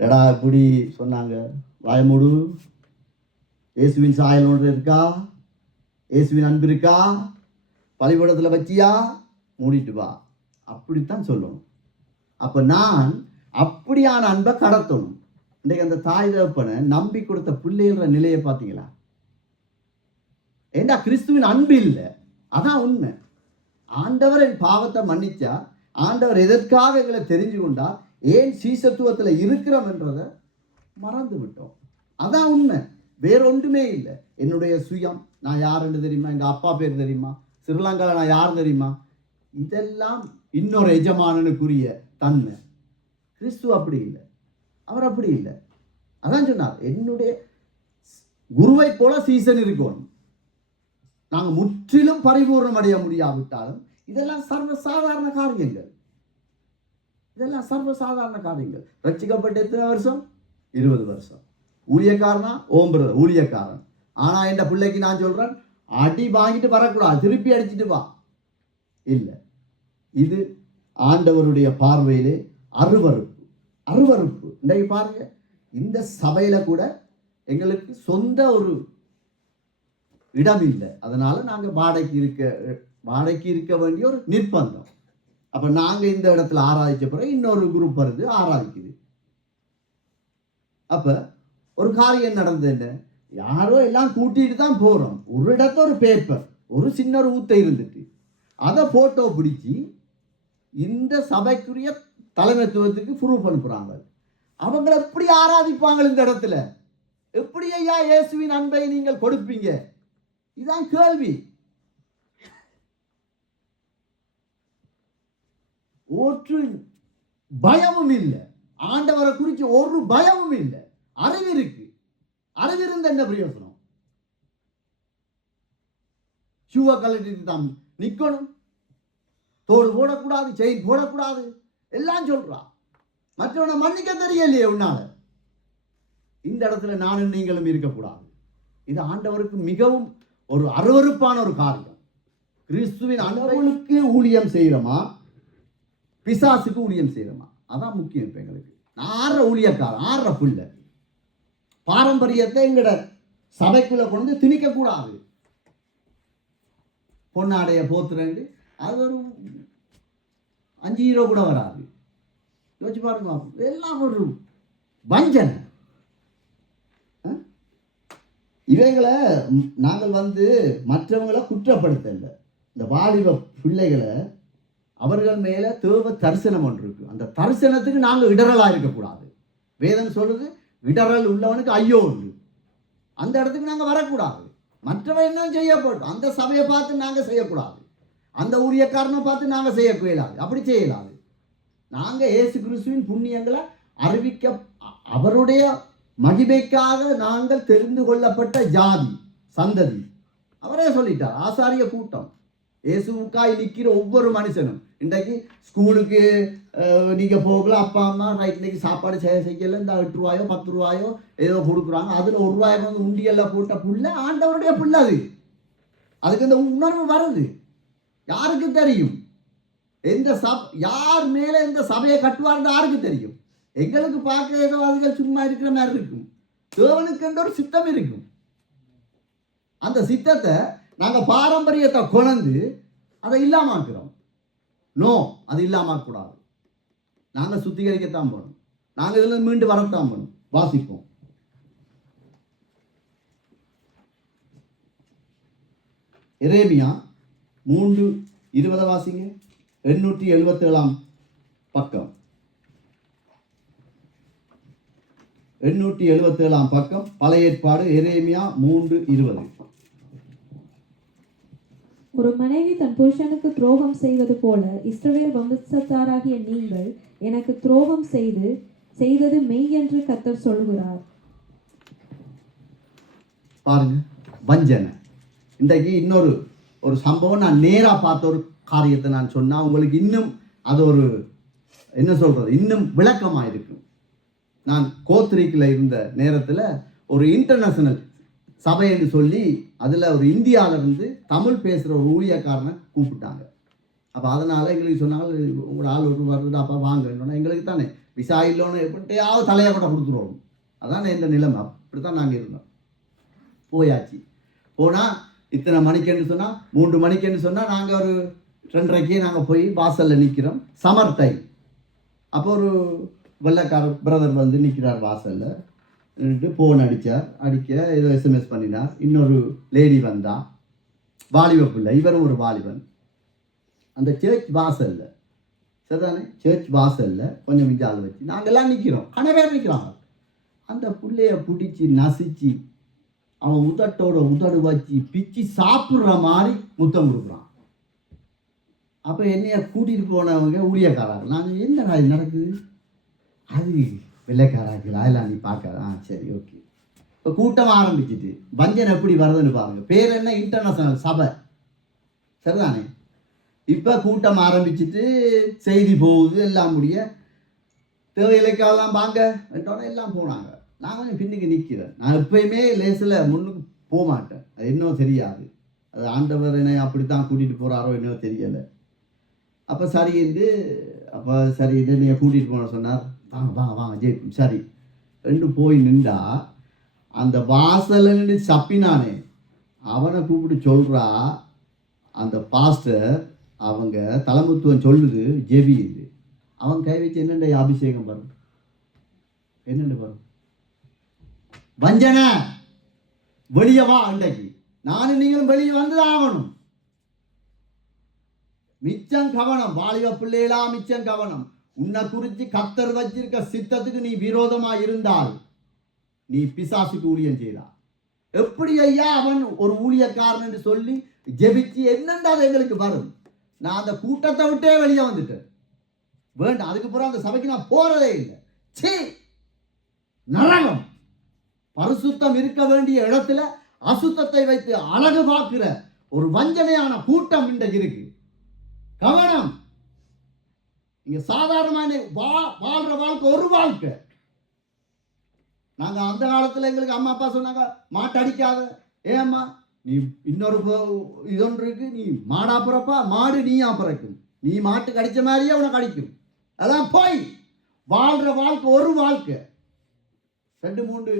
எடா இப்படி சொன்னாங்க, வாய மூடு, இயேசுவின் சாயல் ஒன்று இருக்கா, இயேசுவின் அன்பு இருக்கா, பள்ளிக்கூடத்தில் வச்சியா, மூடிட்டு வா, அப்படித்தான் சொல்லணும். அப்ப நான் அப்படியான அன்பை கடத்தணும். இன்றைக்கு அந்த தாய் தகப்பனை நம்பி கொடுத்த பிள்ளைன்ற நிலையை பார்த்தீங்களா? ஏண்டா கிறிஸ்துவின் அன்பு இல்லை, அதான் உண்மை. ஆண்டவர் என் பாவத்தை மன்னிச்சா, ஆண்டவர் எதற்காக எங்களை தெரிஞ்சு கொண்டா, ஏன் சீசத்துவத்தில் இருக்கிறோம் என்றதை மறந்து விட்டோம். அதான் உண்மை, வேற ஒன்றுமே இல்லை. என்னுடைய சுயம், நான் யாருன்னு தெரியுமா, எங்க அப்பா பேர் தெரியுமா, ஸ்ரீலங்காவில் நான் யார் தெரியுமா, இதெல்லாம் இன்னொரு எஜமானனுக்குரிய தன்மை. கிறிஸ்து அப்படி இல்லை, அவர் அப்படி இல்லை. அதான் சொன்னார், என்னுடைய குருவை போல சீசன் இருக்கணும். நாங்கள் முற்றிலும் பரிபூர்ணம் அடைய முடியாவிட்டாலும் இதெல்லாம் சர்வசாதாரண காரியங்கள். இதெல்லாம் சர்வசாதாரண காரியங்கள். ரட்சிக்கப்பட்ட எத்தனை வருஷம்? 20 வருஷம். ஊழியக்காரனா? ஓம்புறது ஊழியக்காரன். ஆனா என் பிள்ளைக்கு நான் சொல்றேன், அடி வாங்கிட்டு வரக்கூடாது, திருப்பி அடிச்சுட்டு வா. இல்லை, இது ஆண்டவருடைய பார்வையிலே அருவருப்பு. அருவருப்பு. இன்றைக்கு பாருங்க, இந்த சபையில கூட எங்களுக்கு சொந்த ஒரு இடம் இல்லை. அதனால நாங்க வாடகைக்கு இருக்க வேண்டிய ஒரு நிர்பந்தம். அப்ப நாங்க இந்த இடத்துல ஆராதிச்ச பிறகு இன்னொரு குரூப் வருது, ஆராதிக்குது. அப்ப ஒரு காரியம் நடந்தது என்ன, யாரோ எல்லாம் கூட்டிட்டு தான் போறோம். ஒரு இடத்த ஒரு பேப்பர், ஒரு சின்ன ஒரு ஊத்தை இருந்துட்டு அதை போட்டோ பிடிச்சி இந்த சபைக்குரிய தலைமைத்துவத்துக்கு ப்ரூஃப் அனுப்புறாங்க. அவங்க எப்படி ஆராதிப்பாங்க இந்த இடத்துல? எப்படி ஐயா இயேசுவின் அன்பை நீங்கள் கொடுப்பீங்க? இதான் கேள்வி. ஒரு பயமும் இல்லை, ஆண்டவரை குறித்து ஒரு பயமும் இல்லை. அறிவு இருக்கு, அறிவு இருந்த என்ன பிரயோசனம்? ஷூவை கழட்டிட்டு தான் நிக்கணும், தோடு போடக்கூடாது, செயின் போடக்கூடாது, எல்லாம் சொல்றா. மற்றவனை மன்னிக்க தெரியலையே உன்னால. இந்த இடத்துல நானும் நீங்களும் இருக்கக்கூடாது. இது ஆண்டவருக்கு மிகவும் ஒரு அருவருப்பான ஒரு காரியம். கிறிஸ்துவின் அன்புக்கு ஊழியம் செய்யறோமா, பிசாசுக்கு ஊழியம் செய்யறோமா? அதான் முக்கியம். இப்ப எங்களுக்கு ஆற ஊழியக்காரன், ஆற புள்ள பாரம்பரியத்தை எங்கட சபைக்குள்ள கொண்டு திணிக்க கூடாது. பொன்னாடைய போத்துறேன், அது ஒரு 5 ஹீரோ கூட வராது. யோசிச்சு பாருங்க, எல்லாம் ஒரு வஞ்சனை. இவைகளை நாங்கள் மற்றவங்களை குற்றப்படுத்தல. இந்த வாலிப பிள்ளைகளை அவர்கள் மேல தேவ தரிசனம் ஒன்று இருக்கு. அந்த தரிசனத்துக்கு நாங்கள் இடரலா இருக்கக்கூடாது. வேதம் சொல்லுது, இடரல் உள்ளவனுக்கு ஐயோ உண்டு. அந்த இடத்துக்கு நாங்கள் வரக்கூடாது. மற்றவன் என்ன செய்யப்பட்டோம், அந்த சபையை பார்த்து நாங்கள் செய்யக்கூடாது, அந்த ஊழியக்காரனை பார்த்து நாங்கள் செய்யக்கூடாது, அப்படி செய்யலாது. நாங்கள் இயேசு கிறிஸ்துவின் புண்ணியங்களை அறிவிக்க, அவருடைய மகிமைக்காக நாங்கள் தெரிந்து கொள்ளப்பட்ட ஜாதி சந்ததி. அவரே சொல்லிட்டார், ஆசாரிய கூட்டம். இயேசுக்காய் நிற்கிற ஒவ்வொரு மனுஷனும். இன்றைக்கு ஸ்கூலுக்கு நீங்க போகல, அப்பா அம்மா ரைட் இன்னைக்கு சாப்பாடு செய்யல, இந்த 8 ரூபாயோ 10 ரூபாயோ ஏதோ கொடுக்குறாங்க. அதுல 1 ரூபாய் உண்டியெல்லாம் போட்ட புள்ள ஆண்டவருடைய புள்ள. அதுக்கு இந்த உணர்வு வருது. யாருக்கு தெரியும் எந்த யார் மேல இந்த சபையை கட்டுவார்னு யாருக்கு தெரியும்? எங்களுக்கு பார்க்க ஏதோ அதுகள் சும்மா இருக்கிற மாதிரி இருக்கும். தேவனுக்கு என்ற ஒரு சித்தம் இருக்கும். அந்த சித்தத்தை நாங்க பாரம்பரியத்தை கொண்டு அதை இல்லாமக்கிறோம். நோ, அது இல்லாமக்கூடாது. நாங்க சுத்திகரிக்கத்தான் போகணும். நாங்க இதுல மீண்டு வரத்தான் போகணும். வாசிப்போம். எரேமியா 3:20 வாசிங்க. 877 பக்கம். 877 பக்கம், பழைய ஏற்பாடு, எரேமியா 3:20. ஒரு மனைவி தன் புருஷனுக்கு துரோகம் செய்வது போல இஸ்ரவேல் வம்சத்தாராகிய நீங்கள் எனக்கு துரோகம் செய்தது மெய் என்று கர்த்தர் சொல்கிறார். பாருங்க, வஞ்சனை. இன்றைக்கு இன்னொரு சம்பவம் நான் நேரா பார்த்த ஒரு காரியத்தை நான் சொன்னா உங்களுக்கு இன்னும் அது ஒரு என்ன சொல்றது, இன்னும் விளக்கமா இருக்கும். நான் கோத்ரிக்கில் இருந்த நேரத்தில் ஒரு இன்டர்நேஷனல் சபை என்று சொல்லி அதில் ஒரு இந்தியாவிலிருந்து தமிழ் பேசுகிற ஒரு ஊழியக்காரனை கூப்பிட்டாங்க. அப்போ அதனால் எங்களுக்கு சொன்னாங்க, உங்களோட ஆள் ஒரு வருடாப்பா வாங்க. எங்களுக்கு தானே விசா இல்லைன்னு எப்படியாவது தலையை கூட கொடுத்துருவோம். அதான் இந்த நிலைமை. அப்படி தான் நாங்கள் இருந்தோம். போயாச்சு. போனால் இத்தனை மணிக்குன்னு சொன்னால் 3 மணிக்குன்னு சொன்னால் நாங்கள் ஒரு 2:30 நாங்கள் போய் வாசலில் நிற்கிறோம். Summer time. அப்போ ஒரு வெள்ளைக்கார பிரதர் வந்து நிற்கிறார் வாசலில். ஃபோன் அடிக்க ஏதோ எஸ்எம்எஸ் பண்ணினார். இன்னொரு லேடி வந்தா, வாலிப பிள்ளை, இவரும் ஒரு வாலிபன். அந்த சர்ச் வாசலில், சரிதானே, சர்ச் வாசலில் கொஞ்சம் மிஞ்சால் வச்சு நாங்கள்லாம் நிற்கிறோம். பேர் நிற்கிறாங்க. அந்த பிள்ளைய பிடிச்சி நசிச்சு அவன் உதடு வச்சு பிச்சு சாப்பிட்ற மாதிரி முத்தம் கொடுக்குறான். அப்போ என்னைய கூட்டிகிட்டு போனவங்க ஊழியக்காரர்கள். நாங்கள் என்னடா இது நடக்குது, அது வெள்ளைக்காராங்களா எல்லாம் நீ பார்க்காத. சரி, ஓகே. இப்போ கூட்டம் ஆரம்பிச்சிட்டு வஞ்சனை எப்படி வருதுன்னு பாருங்க. பேர் என்ன, இன்டர்நேஷனல் சபை, சரிதானே. இப்போ கூட்டம் ஆரம்பிச்சுட்டு செய்தி போகுது, எல்லாம் முடிய தேவையிலைக்கெல்லாம் வாங்க என்றோட எல்லாம் போனாங்க. நான் கொஞ்சம் பின்னுக்கு நிற்கிறேன். நான் எப்பயுமே லேசில் முன்னுக்கு போக மாட்டேன். அது இன்னும் தெரியாது, அது ஆண்டவர் என்னை அப்படித்தான் கூட்டிகிட்டு போகிறாரோ இன்னும் தெரியலை. அப்போ சரி நீங்கள் கூட்டிகிட்டு போன சொன்னார். வாங்க ஜெய், சரி ரெண்டு போய் நின்றா அந்த வாசல்ல நின்று சப்பினானே அவனை கூப்பிட்டு சொல்கிறா, அந்த பாஸ்டர் அவங்க தலைமுத்துவம் சொல்லுது ஜெபி இது. அவன் கை வச்சு என்னென்ன அபிஷேகம் வரும், என்னென்ன வரும், வஞ்சனை வெளியே வா. அன்றைக்கு நானும் நீங்களும் வெளியே வந்து ஆகணும். மிச்சம் கவனம், வாலிப பிள்ளைகளா, மிச்சம் கவனம். உன்னை குறித்து கர்த்தர் வச்சிருக்க சித்தத்துக்கு நீ விரோதமா இருந்தால் நீ பிசாசுக்கு ஊழியம் செய்தா. எப்படி ஐயா அவன் ஒரு ஊழியக்காரன் என்று சொல்லி ஜெபிச்சு என்னண்டா எங்களுக்கு வரும். நான் அந்த கூட்டத்தை விட்டே வெளியே வந்துட்டேன். வேண்டாம், அதுக்கு பிறகு அந்த சபைக்கு நான் போறதே இல்லை. சீ, நரகம். பரிசுத்தம் இருக்க வேண்டிய இடத்துல அசுத்தத்தை வைத்து அழகு பார்க்கிற ஒரு வஞ்சனையான கூட்டம் இன்றைக்கு இருக்கு. கவனம். இங்க சாதாரணமான வாழ்ற வாழ்க்கை ஒரு வாழ்க்கை. நாங்க அந்த காலத்துல எங்களுக்கு அம்மா அப்பா சொன்னாங்க, மாட்டு அடிக்காத. ஏம்மா, நீ இன்னொரு இதொன்று இருக்கு, நீ மாடா பிறப்பா, மாடு நீயா பிறக்கும். நீ மாட்டு கடிச்ச மாதிரியே உனக்கு அடிக்கும். அதான் போய் வாழ்ற வாழ்க்கை ஒரு வாழ்க்கை. 2-3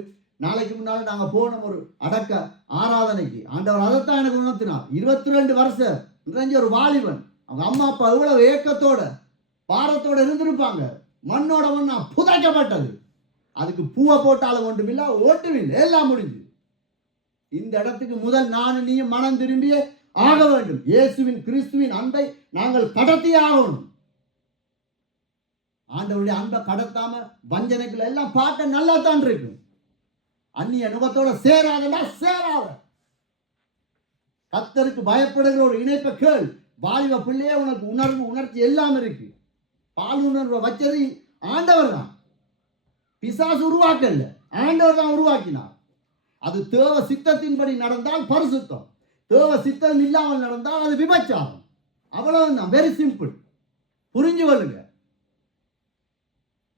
நாளைக்கு முன்னால நாங்க போனோம் ஒரு அடக்க ஆராதனைக்கு. ஆண்டவர் அதைத்தான் எனக்கு உணர்த்தினார். 22 வருஷம் நிறைஞ்ச ஒரு வாலிபன். அவங்க அம்மா அப்பா எவ்வளவு ஏக்கத்தோட பாரத்தோட இருந்திருப்பாங்க. மண்ணோட மண்ணா புதைக்கப்பட்டது. அதுக்கு பூவை போட்டாலும் ஒன்றும் இல்லை, ஓட்டும் இல்லை, எல்லாம் முடிஞ்சு. இந்த இடத்துக்கு முதல் நானும் நீயும் மனம் திரும்பியே ஆக வேண்டும். இயேசுவின் கிறிஸ்துவின் அன்பை நாங்கள் கடத்தியே ஆகணும். ஆண்டவருடைய அன்பை கடத்தாம வஞ்சனைக்குள்ள எல்லாம் பார்க்க நல்லா தான் இருக்கும். அந்நிய நுகத்தோட சேராதா சேராத. கர்த்தருக்கு பயப்படுகிற ஒரு இணைப்பை கேள். வாலிப பிள்ளையே, உனக்கு உணர்ச்சி எல்லாம் இருக்கு. பால் உணர்வை வச்சது ஆண்டவர் தான். பிசாசு உருவாக்கல, ஆண்டவர் தான் உருவாக்கினார். அது தேவ சித்தத்தின்படி நடந்தால் பரிசுத்தம், தேவ சித்தம் இல்லாமல் நடந்தால் அது விபச்சாரம். அவ்வளவுதான். Very simple. புரிஞ்சு கொள்ளுங்க.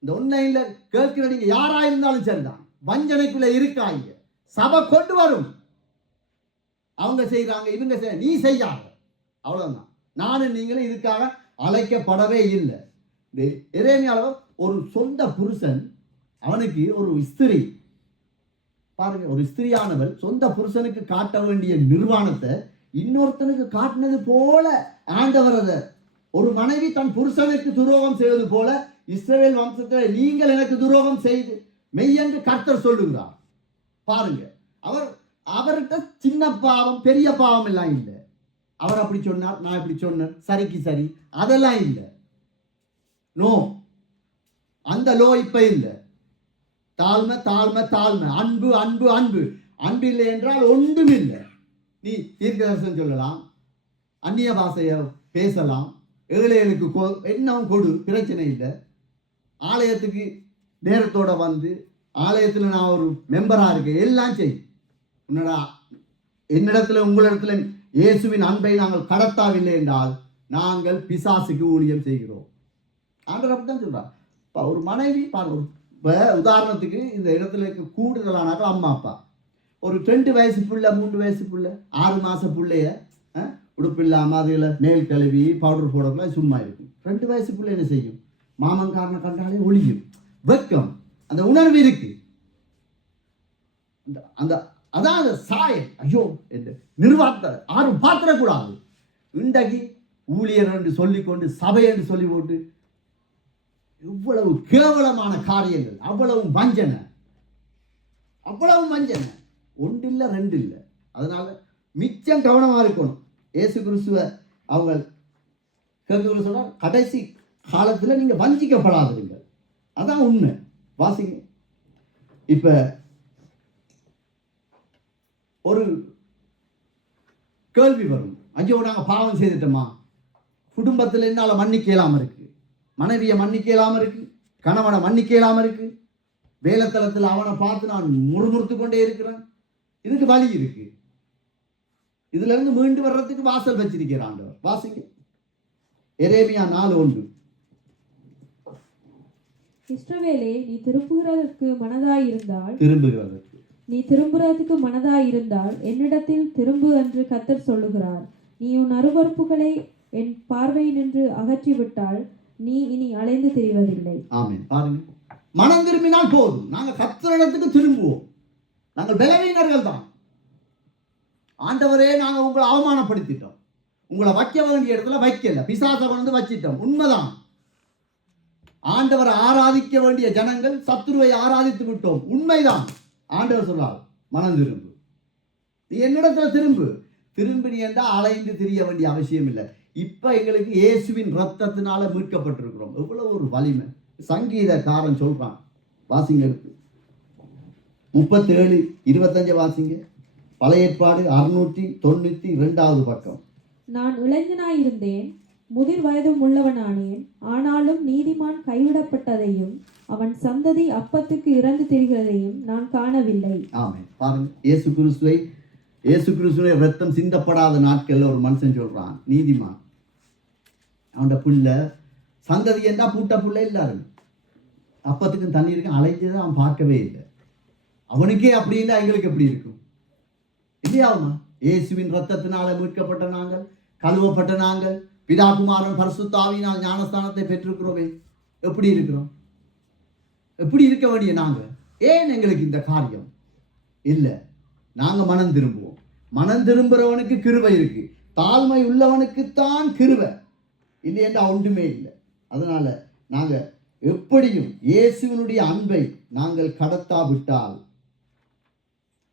இந்த ஒன்னையில கேட்கிற நீங்க யாரா இருந்தாலும் சரிதான், வஞ்சனைக்குள்ள இருக்காங்க. சபை கொண்டு வரும். அவங்க செய்யறாங்க, இவங்க செய்ய, நீ செய்யாத. அவ்வளவுதான். நானும் நீங்களும் இதுக்காக அழைக்கப்படவே இல்லை. எரேமியால ஒரு சொந்த புருஷன், அவனுக்கு ஒரு ஸ்திரீ பாருங்க, ஒரு ஸ்திரியானவள் சொந்த புருஷனுக்கு காட்ட வேண்டிய நிர்வாணத்தை இன்னொருத்தனுக்கு காட்டினது போல ஆண்டவர் அதை, ஒரு மனைவி தன் புருஷனுக்கு துரோகம் செய்வது போல இஸ்ரவேல் வம்சத்தை நீங்கள் எனக்கு துரோகம் செய்து மெய்யென்று கர்த்தர் சொல்லுகிறார். பாருங்க, அவர்கிட்ட சின்ன பாவம் பெரிய பாவம் எல்லாம் இல்லை. அவர் அப்படி சொன்னார், நான் இப்படி சொன்னேன், சரிக்கு சரி, அதெல்லாம் இல்லை. நோ, அந்த லோ இப்ப இல்லை. தாழ்மை தாழ்மை தாழ்மை, அன்பு அன்பு அன்பு. அன்பு இல்லை என்றால் ஒன்றும் இல்லை. நீ தீர்க்க தரிசனம் சொல்லலாம், அந்நிய பாஷையை பேசலாம், ஏழைகளுக்கு என்னவும் கொடு, பிரச்சனை இல்லை. ஆலயத்துக்கு நேரத்தோட வந்து ஆலயத்தில் நான் ஒரு மெம்பராக இருக்கேன், எல்லாம் செய். என்னிடத்துல உங்களிடத்துல இயேசுவின் அன்பை நாங்கள் கடத்தாவில்லை என்றால் நாங்கள் பிசாசுக்கு ஊழியம் செய்கிறோம். ஆண்டவர் அப்படித்தான் சொல்றார். ஒரு மனைவி பாருங்க, இப்போ உதாரணத்துக்கு இந்த இடத்துல இருக்க கூடுதலானாக்க அம்மா அப்பா ஒரு 2 வயசு புள்ள, 3 வயசு புள்ள, 6 மாத பிள்ளைய உடுப்பு இல்லாமல் அதில் மேல் கழுவி பவுடர் போடக்குள்ள சும்மா இருக்கும். 2 வயசு பிள்ளை என்ன செய்யும்? மாமன்காரனை கண்டாலே ஒளியும், வெக்கம், அந்த உணர்வு இருக்கு. அந்த அதான் அந்த சாயம், ஐயோ என்று நிர்வாகத்தை யாரும் பார்த்துடக்கூடாது. இன்றைக்கு ஊழியர் என்று சொல்லிக்கொண்டு சபை என்று சொல்லி போட்டு இவ்வளவு கேவலமான காரியங்கள், அவ்வளவு வஞ்சனை, ஒன்றில்லை 2 இல்லை. அதனால மிச்சம் கவனமாக இருக்கணும். இயேசு கிறிஸ்துவ அவங்க கேட்க சொல்றார், கடைசி காலத்தில் நீங்க வஞ்சிக்கப்படாதீங்க. அதான் உண்மை. வாசிங்க. இப்ப ஒரு கேள்வி வரும், ஐயோ நாங்க பாவம் செய்துட்டோமா, குடும்பத்தில் என்னால மன்னிக்க இயலாம இருக்கு, மனைவியை மன்னிக்க இயலாம இருக்கு, கணவனை மன்னிக்க இயலாம இருக்கு, வேலைத்தளத்தில் அவனை பார்த்து நான் முறுமுறுத்து கொண்டே இருக்கிறேன். இதுக்கு வழி இருக்கு. இதுல இருந்து மீண்டு வர்றதுக்கு வாசல் வச்சிருக்கிறான் ஆண்டவர். வாசிங்க. எரேமியா 4:1. இஸ்ரவேலே, நீ திரும்புகிறதற்கு மனதாயிருந்தால் என்னிடத்தில் திரும்பு என்று கர்த்தர் சொல்லுகிறார். நீ உன் அருவருப்புகளை என் பார்வை நின்று அகற்றிவிட்டால் நீ இனி அலைந்து திரிவதில்லை. ஆமென். பாருங்க, மனம் திரும்பினால் போதும். நாங்கள் கர்த்தரிடத்துக்கு திரும்புவோம். நாங்கள் பலவீனர்கள் தான். ஆண்டவரே, நாங்கள் உங்களை அவமானப்படுத்திட்டோம், உங்களை வைக்க வேண்டிய இடத்துல வைக்கல, பிசாசை கொண்டு வச்சிட்டோம். உண்மைதான். ஆண்டவரை ஆராதிக்க வேண்டிய ஜனங்கள் சத்துருவை ஆராதித்து விட்டோம். உண்மைதான். ஆண்டவர் சொல்றார், மனம் திரும்பு, நீ என்னிடத்துல திரும்பி நீ என்றால் அலைந்து திரிய வேண்டிய அவசியம் இல்லை. இப்ப எங்களுக்கு இயேசுவின் ரத்தத்தினால மீட்கப்பட்டிருக்கிறோம். எவ்வளவு ஒரு வலிமை. சங்கீதக்காரன் சொல்றான், வாசிங்க 37:25 வாசிங்க. பழைய ஏற்பாடு 692 பக்கம். நான் இளைஞனாயிருந்தேன், முதிர் வயதும் உள்ளவனானேன், ஆனாலும் நீதிமான் கைவிடப்பட்டதையும் அவன் சந்ததி அப்பத்துக்கு இறந்து திரிகிறதையும் நான் காணவில்லை. ஆமென். பாருங்க, இயேசு கிறிஸ்துவை ரத்தம் சிந்தப்படாத நாட்கள்ல ஒரு மனுஷன் சொல்றான், நீதிமான். அவனோட பிள்ளை சந்ததி என்றா பூட்ட பிள்ளை எல்லாரும் அப்பத்துக்கு தண்ணீருக்கு அழைச்சதை அவன் பார்க்கவே இல்லை. அவனுக்கே அப்படின்னா எங்களுக்கு எப்படி இருக்கும் இல்லையாவுமா? இயேசுவின் ரத்தத்தினால மீட்கப்பட்ட நாங்கள், கழுவப்பட்ட நாங்கள், பிதாகுமாரன் பரிசுத்த ஆவியினால் ஞானஸ்தானத்தை பெற்றிருக்கிறோமே. எப்படி இருக்கிறோம்? எப்படி இருக்க வேண்டிய நாங்கள்? ஏன் எங்களுக்கு இந்த காரியம் இல்லை? நாங்க மனம் திரும்புவோம். மனம் திரும்புறவனுக்கு கிருபை இருக்கு, தாழ்மை உள்ளவனுக்குத்தான் கிருபை இல்லை என்றா ஒன்றுமே இல்லை. அதனால நாங்க எப்படியும் இயேசுவினுடைய அன்பை நாங்கள் கடத்தாவிட்டால்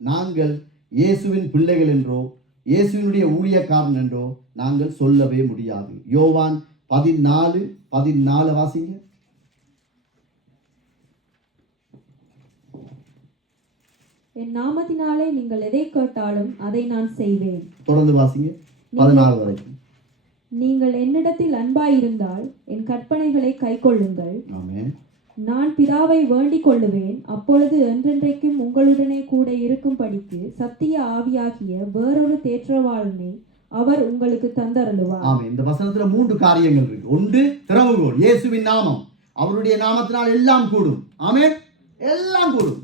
நாங்கள் இயேசுவின் பிள்ளைகள் என்றோ இயேசுவினுடைய ஊழியக்காரன் என்றோ நாங்கள் சொல்லவே முடியாது. யோவான் 14:14 வாசிங்க. என் நாமத்தினாலே நீங்கள் எதை கேட்டாலும் அதை நான் செய்வேன். தொடர்ந்து வாசிங்க 14 வரைக்கும். நீங்கள் என்னிடத்தில் அன்பாயிருந்தால் என் கற்பனைகளை கைக்கொள்ளுங்கள். ஆமென். நான் பிதாவை வேண்டிக் கொள்ளுவேன், அப்பொழுது என்றென்றைக்கும் உங்களுடனே கூட இருக்கும்படிக்கு சத்திய ஆவியாகிய வேறொரு தேற்றவாளனை அவர் உங்களுக்கு தந்தருளுவார். ஆமென். இந்த வசனத்துல 3 காரியங்கள் இருக்கு. ஒன்று, திறவுகோல், இயேசுவின் நாமம். அவருடைய நாமத்தினால் எல்லாம் கூடும். ஆமென். எல்லாம் கூடும்.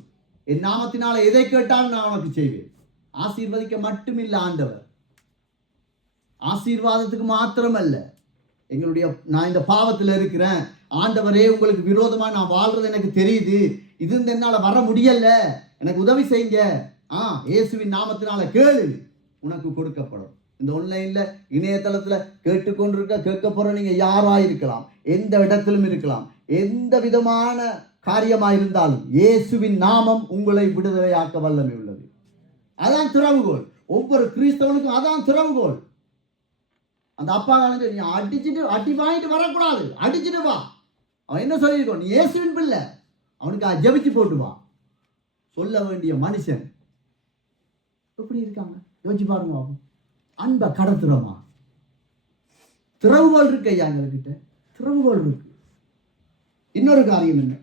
என் நாமத்தினால எதை கேட்டாலும் நான் உனக்கு செய்வேன். ஆசீர்வதிக்க மட்டுமில்லை ஆண்டவர், ஆசீர்வாதத்துக்கு மாத்திரமல்ல. நான் இந்த பாவத்தில் இருக்கிறேன், ஆண்டவரே உங்களுக்கு விரோதமா நான் வாழ்றது எனக்கு தெரியுது, இது என்னால வர முடியல, எனக்கு உதவி செய்யுங்க. இயேசுவின் நாமத்தினால கேளு, உனக்கு கொடுக்கப்படும். இந்த ஆன்லைன்ல இணையதளத்துல கேட்க போற நீங்க யாரா இருக்கலாம், எந்த இடத்திலும் இருக்கலாம், எந்த விதமான காரியமாயிருந்தாலும் இயேசுவின் நாமம் உங்களை விடுதலையாக்க வல்லமை உள்ளது. அதான் திறவுகோல். ஒவ்வொரு கிறிஸ்தவனுக்கும் அதான் திறவுகோல். அந்த அப்பா காலஞ்சு நீ அடி வாங்கிட்டு வரக்கூடாது, அடிச்சுட்டு வா. அவன் என்ன சொல்லியிருக்கோம், நீ இயேசுவின் பிள்ளை, அவனுக்கு ஜெபிச்சு போட்டு வா சொல்ல வேண்டிய மனுஷன் எப்படி இருக்காங்க யோசிச்சு பாருங்க. அன்பை கடத்துறோமா? திறவுகோல் இருக்கு ஐயா, எங்ககிட்ட திறவுகோல் இருக்கு. இன்னொரு காரியம் என்ன,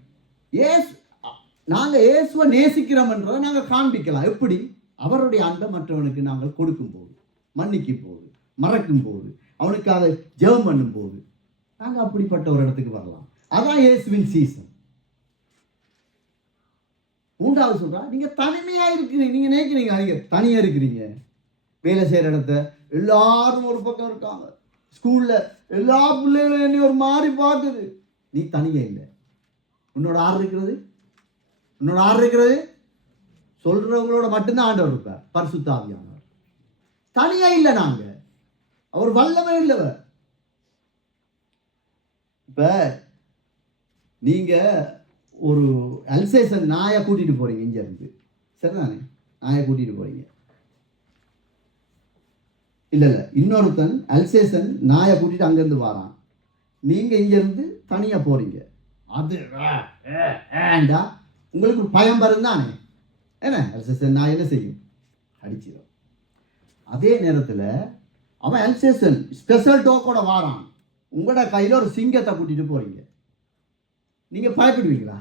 நாங்கள் இயேசுவை நேசிக்கிறோம்ன்றதை நாங்கள் காண்பிக்கலாம். எப்படி? அவருடைய அன்பை மற்றவனுக்கு நாங்கள் கொடுக்கும் போது, மன்னிக்கும் போது, மறக்கும் போது, அவனுக்காக ஜெபம் பண்ணும் போது நாங்கள் அப்படிப்பட்ட ஒரு இடத்துக்கு வரலாம். அதான் இயேசுவின் சீசன். மூன்றாவது சொல்றா, நீங்க தனிமையா இருக்கிறீங்க. நீங்க நினைக்கிறீங்க நீங்க தனியா இருக்கிறீங்க. வேலை செய்யற இடத்த எல்லாரும் ஒரு பக்கம் இருக்காங்க, ஸ்கூல்ல எல்லா பிள்ளைகளும் என்ன ஒரு மாதிரி பார்க்குது. நீ தனியா இல்லை. உன்னோட ஆறு இருக்கிறது, உன்னோட ஆறு இருக்கிறது சொல்றவங்களோட மட்டும்தான் ஆண்டவர் இருப்பார், பரிசுத்த ஆவியானவர். தனியா இல்லை நாங்க, அவர் வல்லமை இல்லவர். இப்ப நீங்க ஒரு அல்சேசன் நாயை கூட்டிட்டு போறீங்க இங்க இருந்து, சரிதானே? நாயை கூட்டிட்டு போறீங்க. இல்ல இன்னொருத்தன் அல்சேசன் நாயை கூட்டிட்டு அங்கிருந்து வாரான். நீங்க இங்க இருந்து தனியா போறீங்க. அது உங்களுக்கு பயம் வரும் தானே? என்ன அல்சேசன் நாய் என்ன செய்யும்? அடிச்சிடும். அதே நேரத்தில் அவன் அல்சேசன் ஸ்பெஷல் டோக்கோட வாரான். உங்களோட கையில் ஒரு சிங்கத்தை கூட்டிட்டு போறீங்க. நீங்க பயப்படுவீங்களா?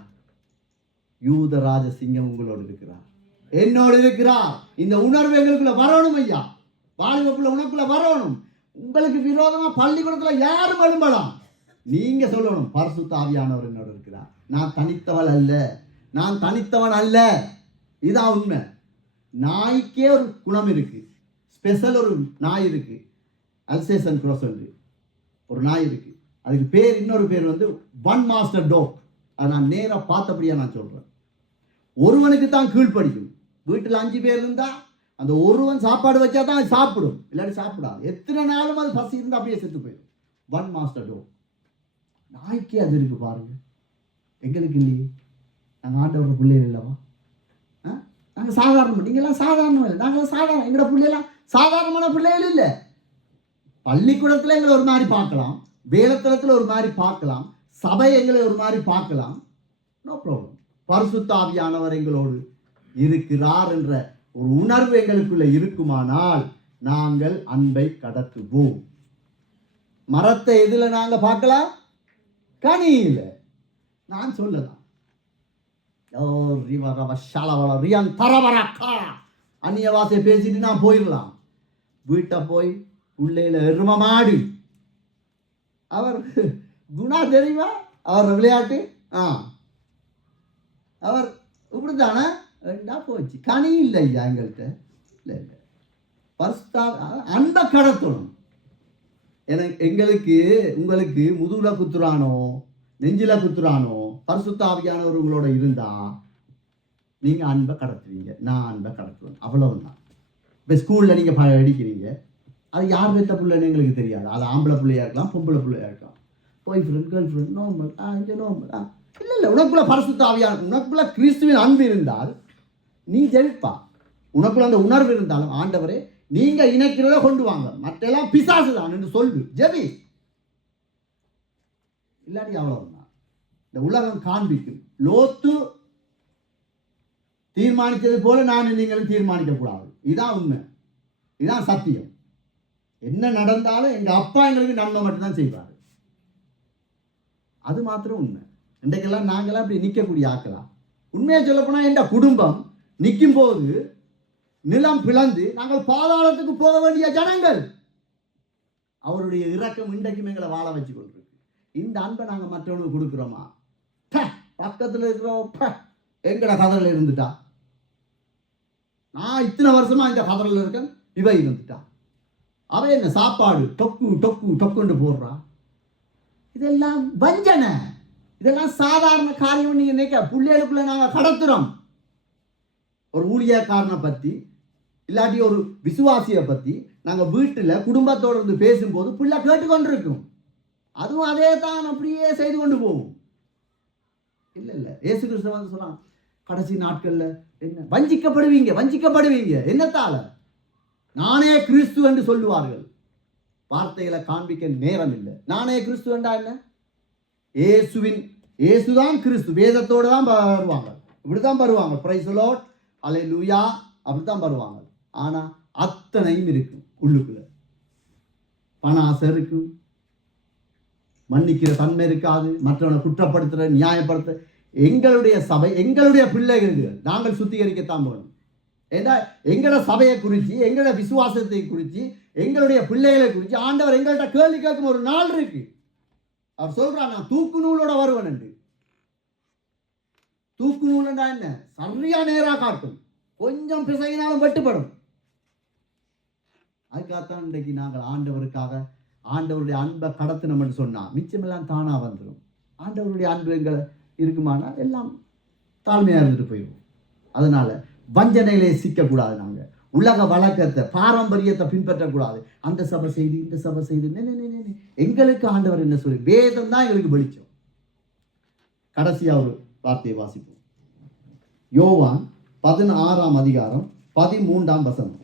யூதராஜ சிங்கம் உங்களோடு இருக்கிறார், என்னோடு இருக்கிறார். இந்த உணர்வு எங்களுக்குள்ள வரணும் ஐயா. வாழ்வுக்குள்ள உனக்குள்ள வரணும். உங்களுக்கு விரோதமா பள்ளிக்கூடத்துல யாரும் எழும்பலாம். நீங்க சொல்லணும், பரிசுத்த ஆவியானவர் என்னோடு இருக்கிறார். நான் தனித்தவள் அல்ல, நான் தனித்தவன் அல்ல. இதான் உண்மை. நாய்க்கே ஒரு குணம் இருக்கு, ஸ்பெஷல் ஒரு நாய் இருக்கு, அல்சேசன் கிராஸ் ஒரு நாய் இருக்கு. அதுக்கு பேர், இன்னொரு பேர் வந்து ஒன் மாஸ்டர் டாக். அதை நான் நேராக பார்த்தபடியா நான் சொல்றேன். ஒருவனுக்கு தான் கீழ்ப்படிக்கும். வீட்டில் 5 பேர் இருந்தா அந்த ஒருவன் சாப்பாடு வச்சா தான் அது சாப்பிடும், இல்லாட்டி சாப்பிடாது. எத்தனை நாளும் அது பசி இருந்தால் அப்படியே செத்து போயிடும். One master talk. நாய்க்கே அது இருக்கு பாருங்க. எங்களுக்கு இல்லையே. நாங்கள் ஆண்டவர் பிள்ளைகள் இல்லவா? நாங்கள் சாதாரண, நீங்கள்லாம் சாதாரணம் இல்லை, நாங்கள் சாதாரண. எங்களோட பிள்ளைலாம் சாதாரணமான பிள்ளைகள் இல்லை. பள்ளிக்கூடத்தில் எங்களை ஒரு மாதிரி பார்க்கலாம், வேலைத்தளத்தில் ஒரு மாதிரி பார்க்கலாம், சபை எங்களை ஒரு மாதிரி பார்க்கலாம். No problem. பரிசுத்த ஆவியானவர் எங்களோடு இருக்கிறார் என்ற ஒரு உணர்வு எங்களுக்குள்ள இருக்குமானால் நாங்கள் அன்பை கடத்துவோம். மரத்தை எதுல நாங்க பார்க்கலாம்? கனியில. நான் சொல்லலாம், அந்நிய வாசையை பேசிட்டு நான் போயிடலாம். வீட்டை போய் பிள்ளையில எரும மாடு. அவர் குணா தெரியுமா? அவர் விளையாட்டு அவர் இப்படித்தானே ரெண்டா போச்சு. கனி இல்லை ஐயா எங்கள்கிட்ட. இல்லை இல்லை, பரிசுத்த அன்பை கடத்தணும். எங்களுக்கு உங்களுக்கு முதுகுல குத்துறானோ நெஞ்சில குத்துறானோ பரிசுத்த ஆவியானவர் உங்களோட இருந்தா நீங்க அன்பை கடத்துவீங்க, நான் அன்பை கடத்துவேன். அவ்வளவுதான். இப்போ ஸ்கூல்ல நீங்க அடிக்கிறீங்க, அது யார் பெற்ற பிள்ளைன்னு எங்களுக்கு தெரியாது. அது ஆம்பளை பிள்ளையா இருக்கலாம், பொம்பளை பிள்ளையா இருக்கலாம், பாய் ஃப்ரெண்ட் கேர்ள் ஃப்ரெண்ட், நார்மல் இங்கே நார்மல். இல்லை இல்லை, உனக்குள்ள பரிசுத்த ஆவியான, உனக்குள்ள கிறிஸ்துவின் அன்பு இருந்தால் நீ ஜெயிப்பா. உனக்குள்ள அந்த உணர்வு இருந்தாலும் ஆண்டவரே நீங்க இணைக்கிறத கொண்டு வாங்க, மற்றெல்லாம் பிசாசு தான் என்று சொல்லு, ஜெபி. இல்லாட்டி அவ்வளவுதான். இந்த உலகம் காண்பிக்கும். லோத்து தீர்மானித்தது போல நான் நீங்களும் தீர்மானிக்க கூடாது. இதான் உண்மை, இதான் சத்தியம். என்ன நடந்தாலும் எங்க அப்பா எங்களுக்கு நன்மை மட்டும்தான் செய்வார். அது மாத்திரம் உண்மை. இன்றைக்கெல்லாம் நாங்களாம் அப்படி நிற்கக்கூடிய ஆக்கலாம். உண்மையை சொல்ல போனா என்ற குடும்பம் நிற்கும் போது நிலம் பிளந்து நாங்கள் பாதாளத்துக்கு போக வேண்டிய ஜனங்கள். அவருடைய இரக்கம் இன்றைக்கும் எங்களை வாழ வச்சு கொண்டிருக்கு. இந்த அன்பை நாங்கள் மற்றவனுக்கு கொடுக்குறோமா? பக்கத்தில் இருக்கிறோம் எங்கட கதறில் இருந்துட்டா. நான் இத்தனை வருஷமா இந்த கதறில் இருக்கேன், இவ இருந்துட்டா. அவ என்ன சாப்பாடு டொக்கு டொக்கு டொக்குன்னு போடுறா. இதெல்லாம் வஞ்சனை, இதெல்லாம் சாதாரண காரியம். நீங்க நினைக்க பிள்ளைகளுக்குள்ள நாங்கள் கடத்துறோம். ஒரு ஊழியக்காரனை பற்றி இல்லாட்டி ஒரு விசுவாசியை பற்றி நாங்கள் வீட்டில் குடும்பத்தோடு இருந்து பேசும்போது பிள்ளை கேட்டுக்கொண்டிருக்கும். அதுவும் அதே தான் அப்படியே செய்து கொண்டு போகும். இல்லை இல்லை, இயேசு கிறிஸ்து வந்து சொல்லலாம், கடைசி நாட்களில் என்ன வஞ்சிக்கப்படுவீங்க, வஞ்சிக்கப்படுவீங்க. என்னத்தால? நானே கிறிஸ்து என்று சொல்லுவார்கள். வார்த்தைகளை காண்பிக்க நேரம் இல்லை. நானே கிறிஸ்து என்றா என்ன? இயேசுதான் கிறிஸ்து. வேதத்தோடு தான் வருவாங்க, இப்படித்தான் வருவாங்க. பிரைஸ் தி லார்ட், அல்லேலூயா, அப்படித்தான் வருவாங்க. ஆனா அத்தனையும் இருக்கும் உள்ளுக்குள்ள. பண ஆசை இருக்கும், மன்னிக்கிற தன்மை இருக்காது, மற்றவனை குற்றப்படுத்துற நியாயப்படுத்த. எங்களுடைய சபை எங்களுடைய பிள்ளைகள் நாங்கள் சுத்திகரிக்கத்தான் போகணும். ஏன்னா எங்களோட சபையை குறித்து, எங்களோட விசுவாசத்தை குறித்து, எங்களுடைய பிள்ளைகளை குறித்து ஆண்டவர் எங்கள்கிட்ட கேள்வி கேட்கும் ஒரு நாள் இருக்கு. அவர் சொல்றார், நான் தூக்கு நூலோட வருவேன் என்று. தூக்கு நூலண்டா என்ன? சரியா நேரா காட்டும், கொஞ்சம் பிசையினாலும் வெட்டுப்படும். அதுக்காகத்தான் இன்றைக்கு நாங்கள் ஆண்டவருக்காக ஆண்டவருடைய அன்பை கடத்தினோம் என்று சொன்னா மிச்சமெல்லாம் தானா வந்துடும். ஆண்டவருடைய அன்பு எங்களை இருக்குமானா எல்லாம் தாழ்மையா இருந்துட்டு போயிடும். அதனால வஞ்சனையிலே சிக்கக்கூடாது. நாங்கள் உலக வழக்கத்தை பாரம்பரியத்தை பின்பற்றக்கூடாது. அந்த சபை செய்து இந்த சபை செய்து எங்களுக்கு ஆண்டவர் என்ன சொல்லி, வேதம் தான் எங்களுக்கு வெளிச்சம். கடைசியா ஒரு வார்த்தையை வாசிப்போம். யோவான் 16ஆம் அதிகாரம் 13ஆம் வசனம்.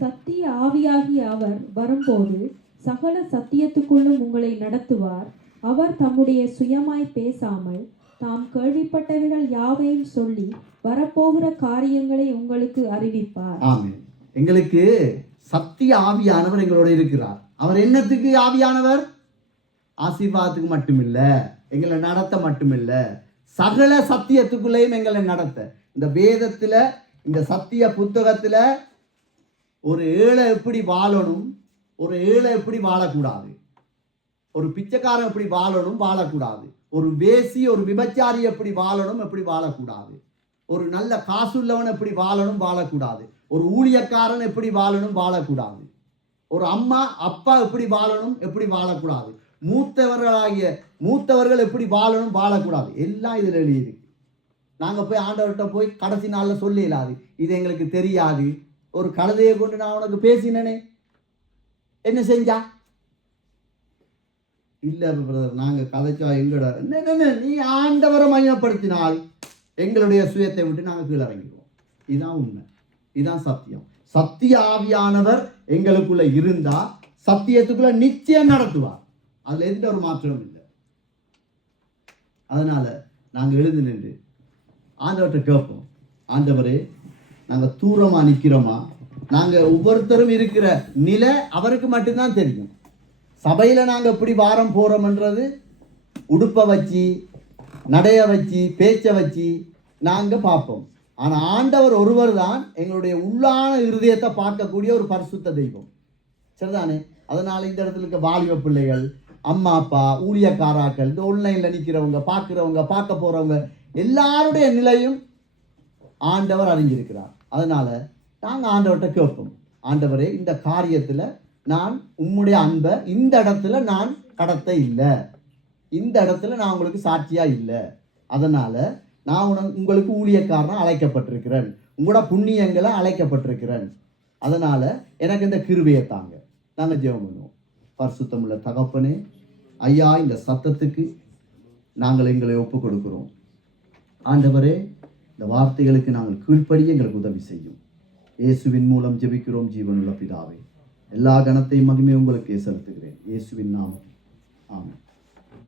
சத்திய ஆவியாகிய அவர் வரும்போது சகல சத்தியத்துக்குள்ளும் உங்களை நடத்துவார். அவர் தம்முடைய சுயமாய் பேசாமல் தாம் கேள்விப்பட்டவைகள் யாவையும் சொல்லி வரப்போகிற காரியங்களை உங்களுக்கு அறிவிப்பார். ஆமென். எங்களுக்கு சத்திய ஆவியானவர் எங்களோட இருக்கிறார். அவர் என்னத்துக்கு ஆவியானவர்? ஆசீர்வாதத்துக்கு மட்டுமில்ல, எங்களை நடத்த மட்டுமில்ல, சகல சத்தியத்துக்குள்ளேயும் எங்களை நடத்த. இந்த வேதத்துல, இந்த சத்திய புத்தகத்துல ஒரு ஏழை எப்படி வாழணும், ஒரு ஏழை எப்படி வாழக்கூடாது, ஒரு பிச்சைக்காரன் எப்படி வாழணும் வாழக்கூடாது, ஒரு வேசி ஒரு விபச்சாரி எப்படி வாழணும் எப்படி வாழக்கூடாது, ஒரு நல்ல காசுள்ளவன் எப்படி வாழணும் வாழக்கூடாது, ஒரு ஊழியக்காரன் எப்படி வாழணும் வாழக்கூடாது, ஒரு அம்மா அப்பா எப்படி வாழணும் எப்படி வாழக்கூடாது, மூத்தவர்கள் எப்படி வாழணும் வாழக்கூடாது, எல்லாம் இதில் எழுதியிருக்கு. நாங்கள் போய் ஆண்டவர்கிட்ட போய் கடைசி நாளில் சொல்ல இயலாது, இது எங்களுக்கு தெரியாது. ஒரு கழுதையை கொண்டு நான் உனக்கு பேசினேனே, என்ன செஞ்சா? இல்லை பிரதர், நாங்கள் கதைச்சா எங்களோட நீ ஆண்டவரை மையப்படுத்தினால் எங்களுடைய சுயத்தை விட்டு நாங்கள் கீழே இறங்கிடுவோம். இதுதான் உண்மை, இதுதான் சத்தியம். சத்திய ஆவியானவர் எங்களுக்குள்ள இருந்தா சத்தியத்துக்குள்ள நிச்சயம் நடத்துவார். அதுல எந்த ஒரு மாற்றமும் இல்லை. அதனால நாங்கள் எழுந்து நின்று ஆண்டவர்கிட்ட கேட்போம், ஆண்டவரே நாங்கள் தூரமா நிற்கிறோமா? நாங்கள் ஒவ்வொருத்தரும் இருக்கிற நிலை அவருக்கு மட்டும்தான் தெரியும். சபையில நாங்கள் எப்படி வாரம் போறோம்ன்றது உடுப்பை வச்சு, நடைய வச்சு, பேச்சை வச்சு நாங்கள் பார்ப்போம். ஆனால் ஆண்டவர் ஒருவர் தான் எங்களுடைய உள்ளான இருதயத்தை பார்க்கக்கூடிய ஒரு பரிசுத்த தெய்வம். சரிதானே? அதனால இந்த இடத்துல இருக்க வாலிப பிள்ளைகள், அம்மா அப்பா, ஊழியக்காராக்கள், இந்த ஆன்லைன்ல நிற்கிறவங்க, பார்க்குறவங்க, பார்க்க போறவங்க எல்லாருடைய நிலையும் ஆண்டவர் அறிஞ்சிருக்கிறார். அதனால நாங்கள் ஆண்டவர்கிட்ட கேட்போம், ஆண்டவரே இந்த காரியத்தில் நான் உம்முடைய அன்பை இந்த இடத்துல நான் கடத்த இல்லை, இந்த இடத்துல நான் உங்களுக்கு சாட்சியா இல்லை, அதனால நான் உங்களுக்கு ஊழியக்காரனா அழைக்கப்பட்டிருக்கிறேன், உங்களோட புண்ணியங்களை அழைக்கப்பட்டிருக்கிறேன், அதனால எனக்கு இந்த கிருபையை தாங்க. நாங்கள் ஜெபம் பண்ணுவோம். பரிசுத்தமுள்ள தகப்பனே, ஐயா இந்த சத்தத்துக்கு நாங்கள் எங்களை ஒப்பு கொடுக்கிறோம். ஆண்டவரே இந்த வார்த்தைகளுக்கு நாங்கள் கீழ்ப்படிய எங்களுக்கு உதவி செய்யும். இயேசுவின் மூலம் ஜெபிக்கிறோம் ஜீவனுள்ள பிதாவே. எல்லா கனத்தையும் மகிமையும் உங்களுக்கு செலுத்துகிறேன் இயேசுவின் நாமம். ஆமென்.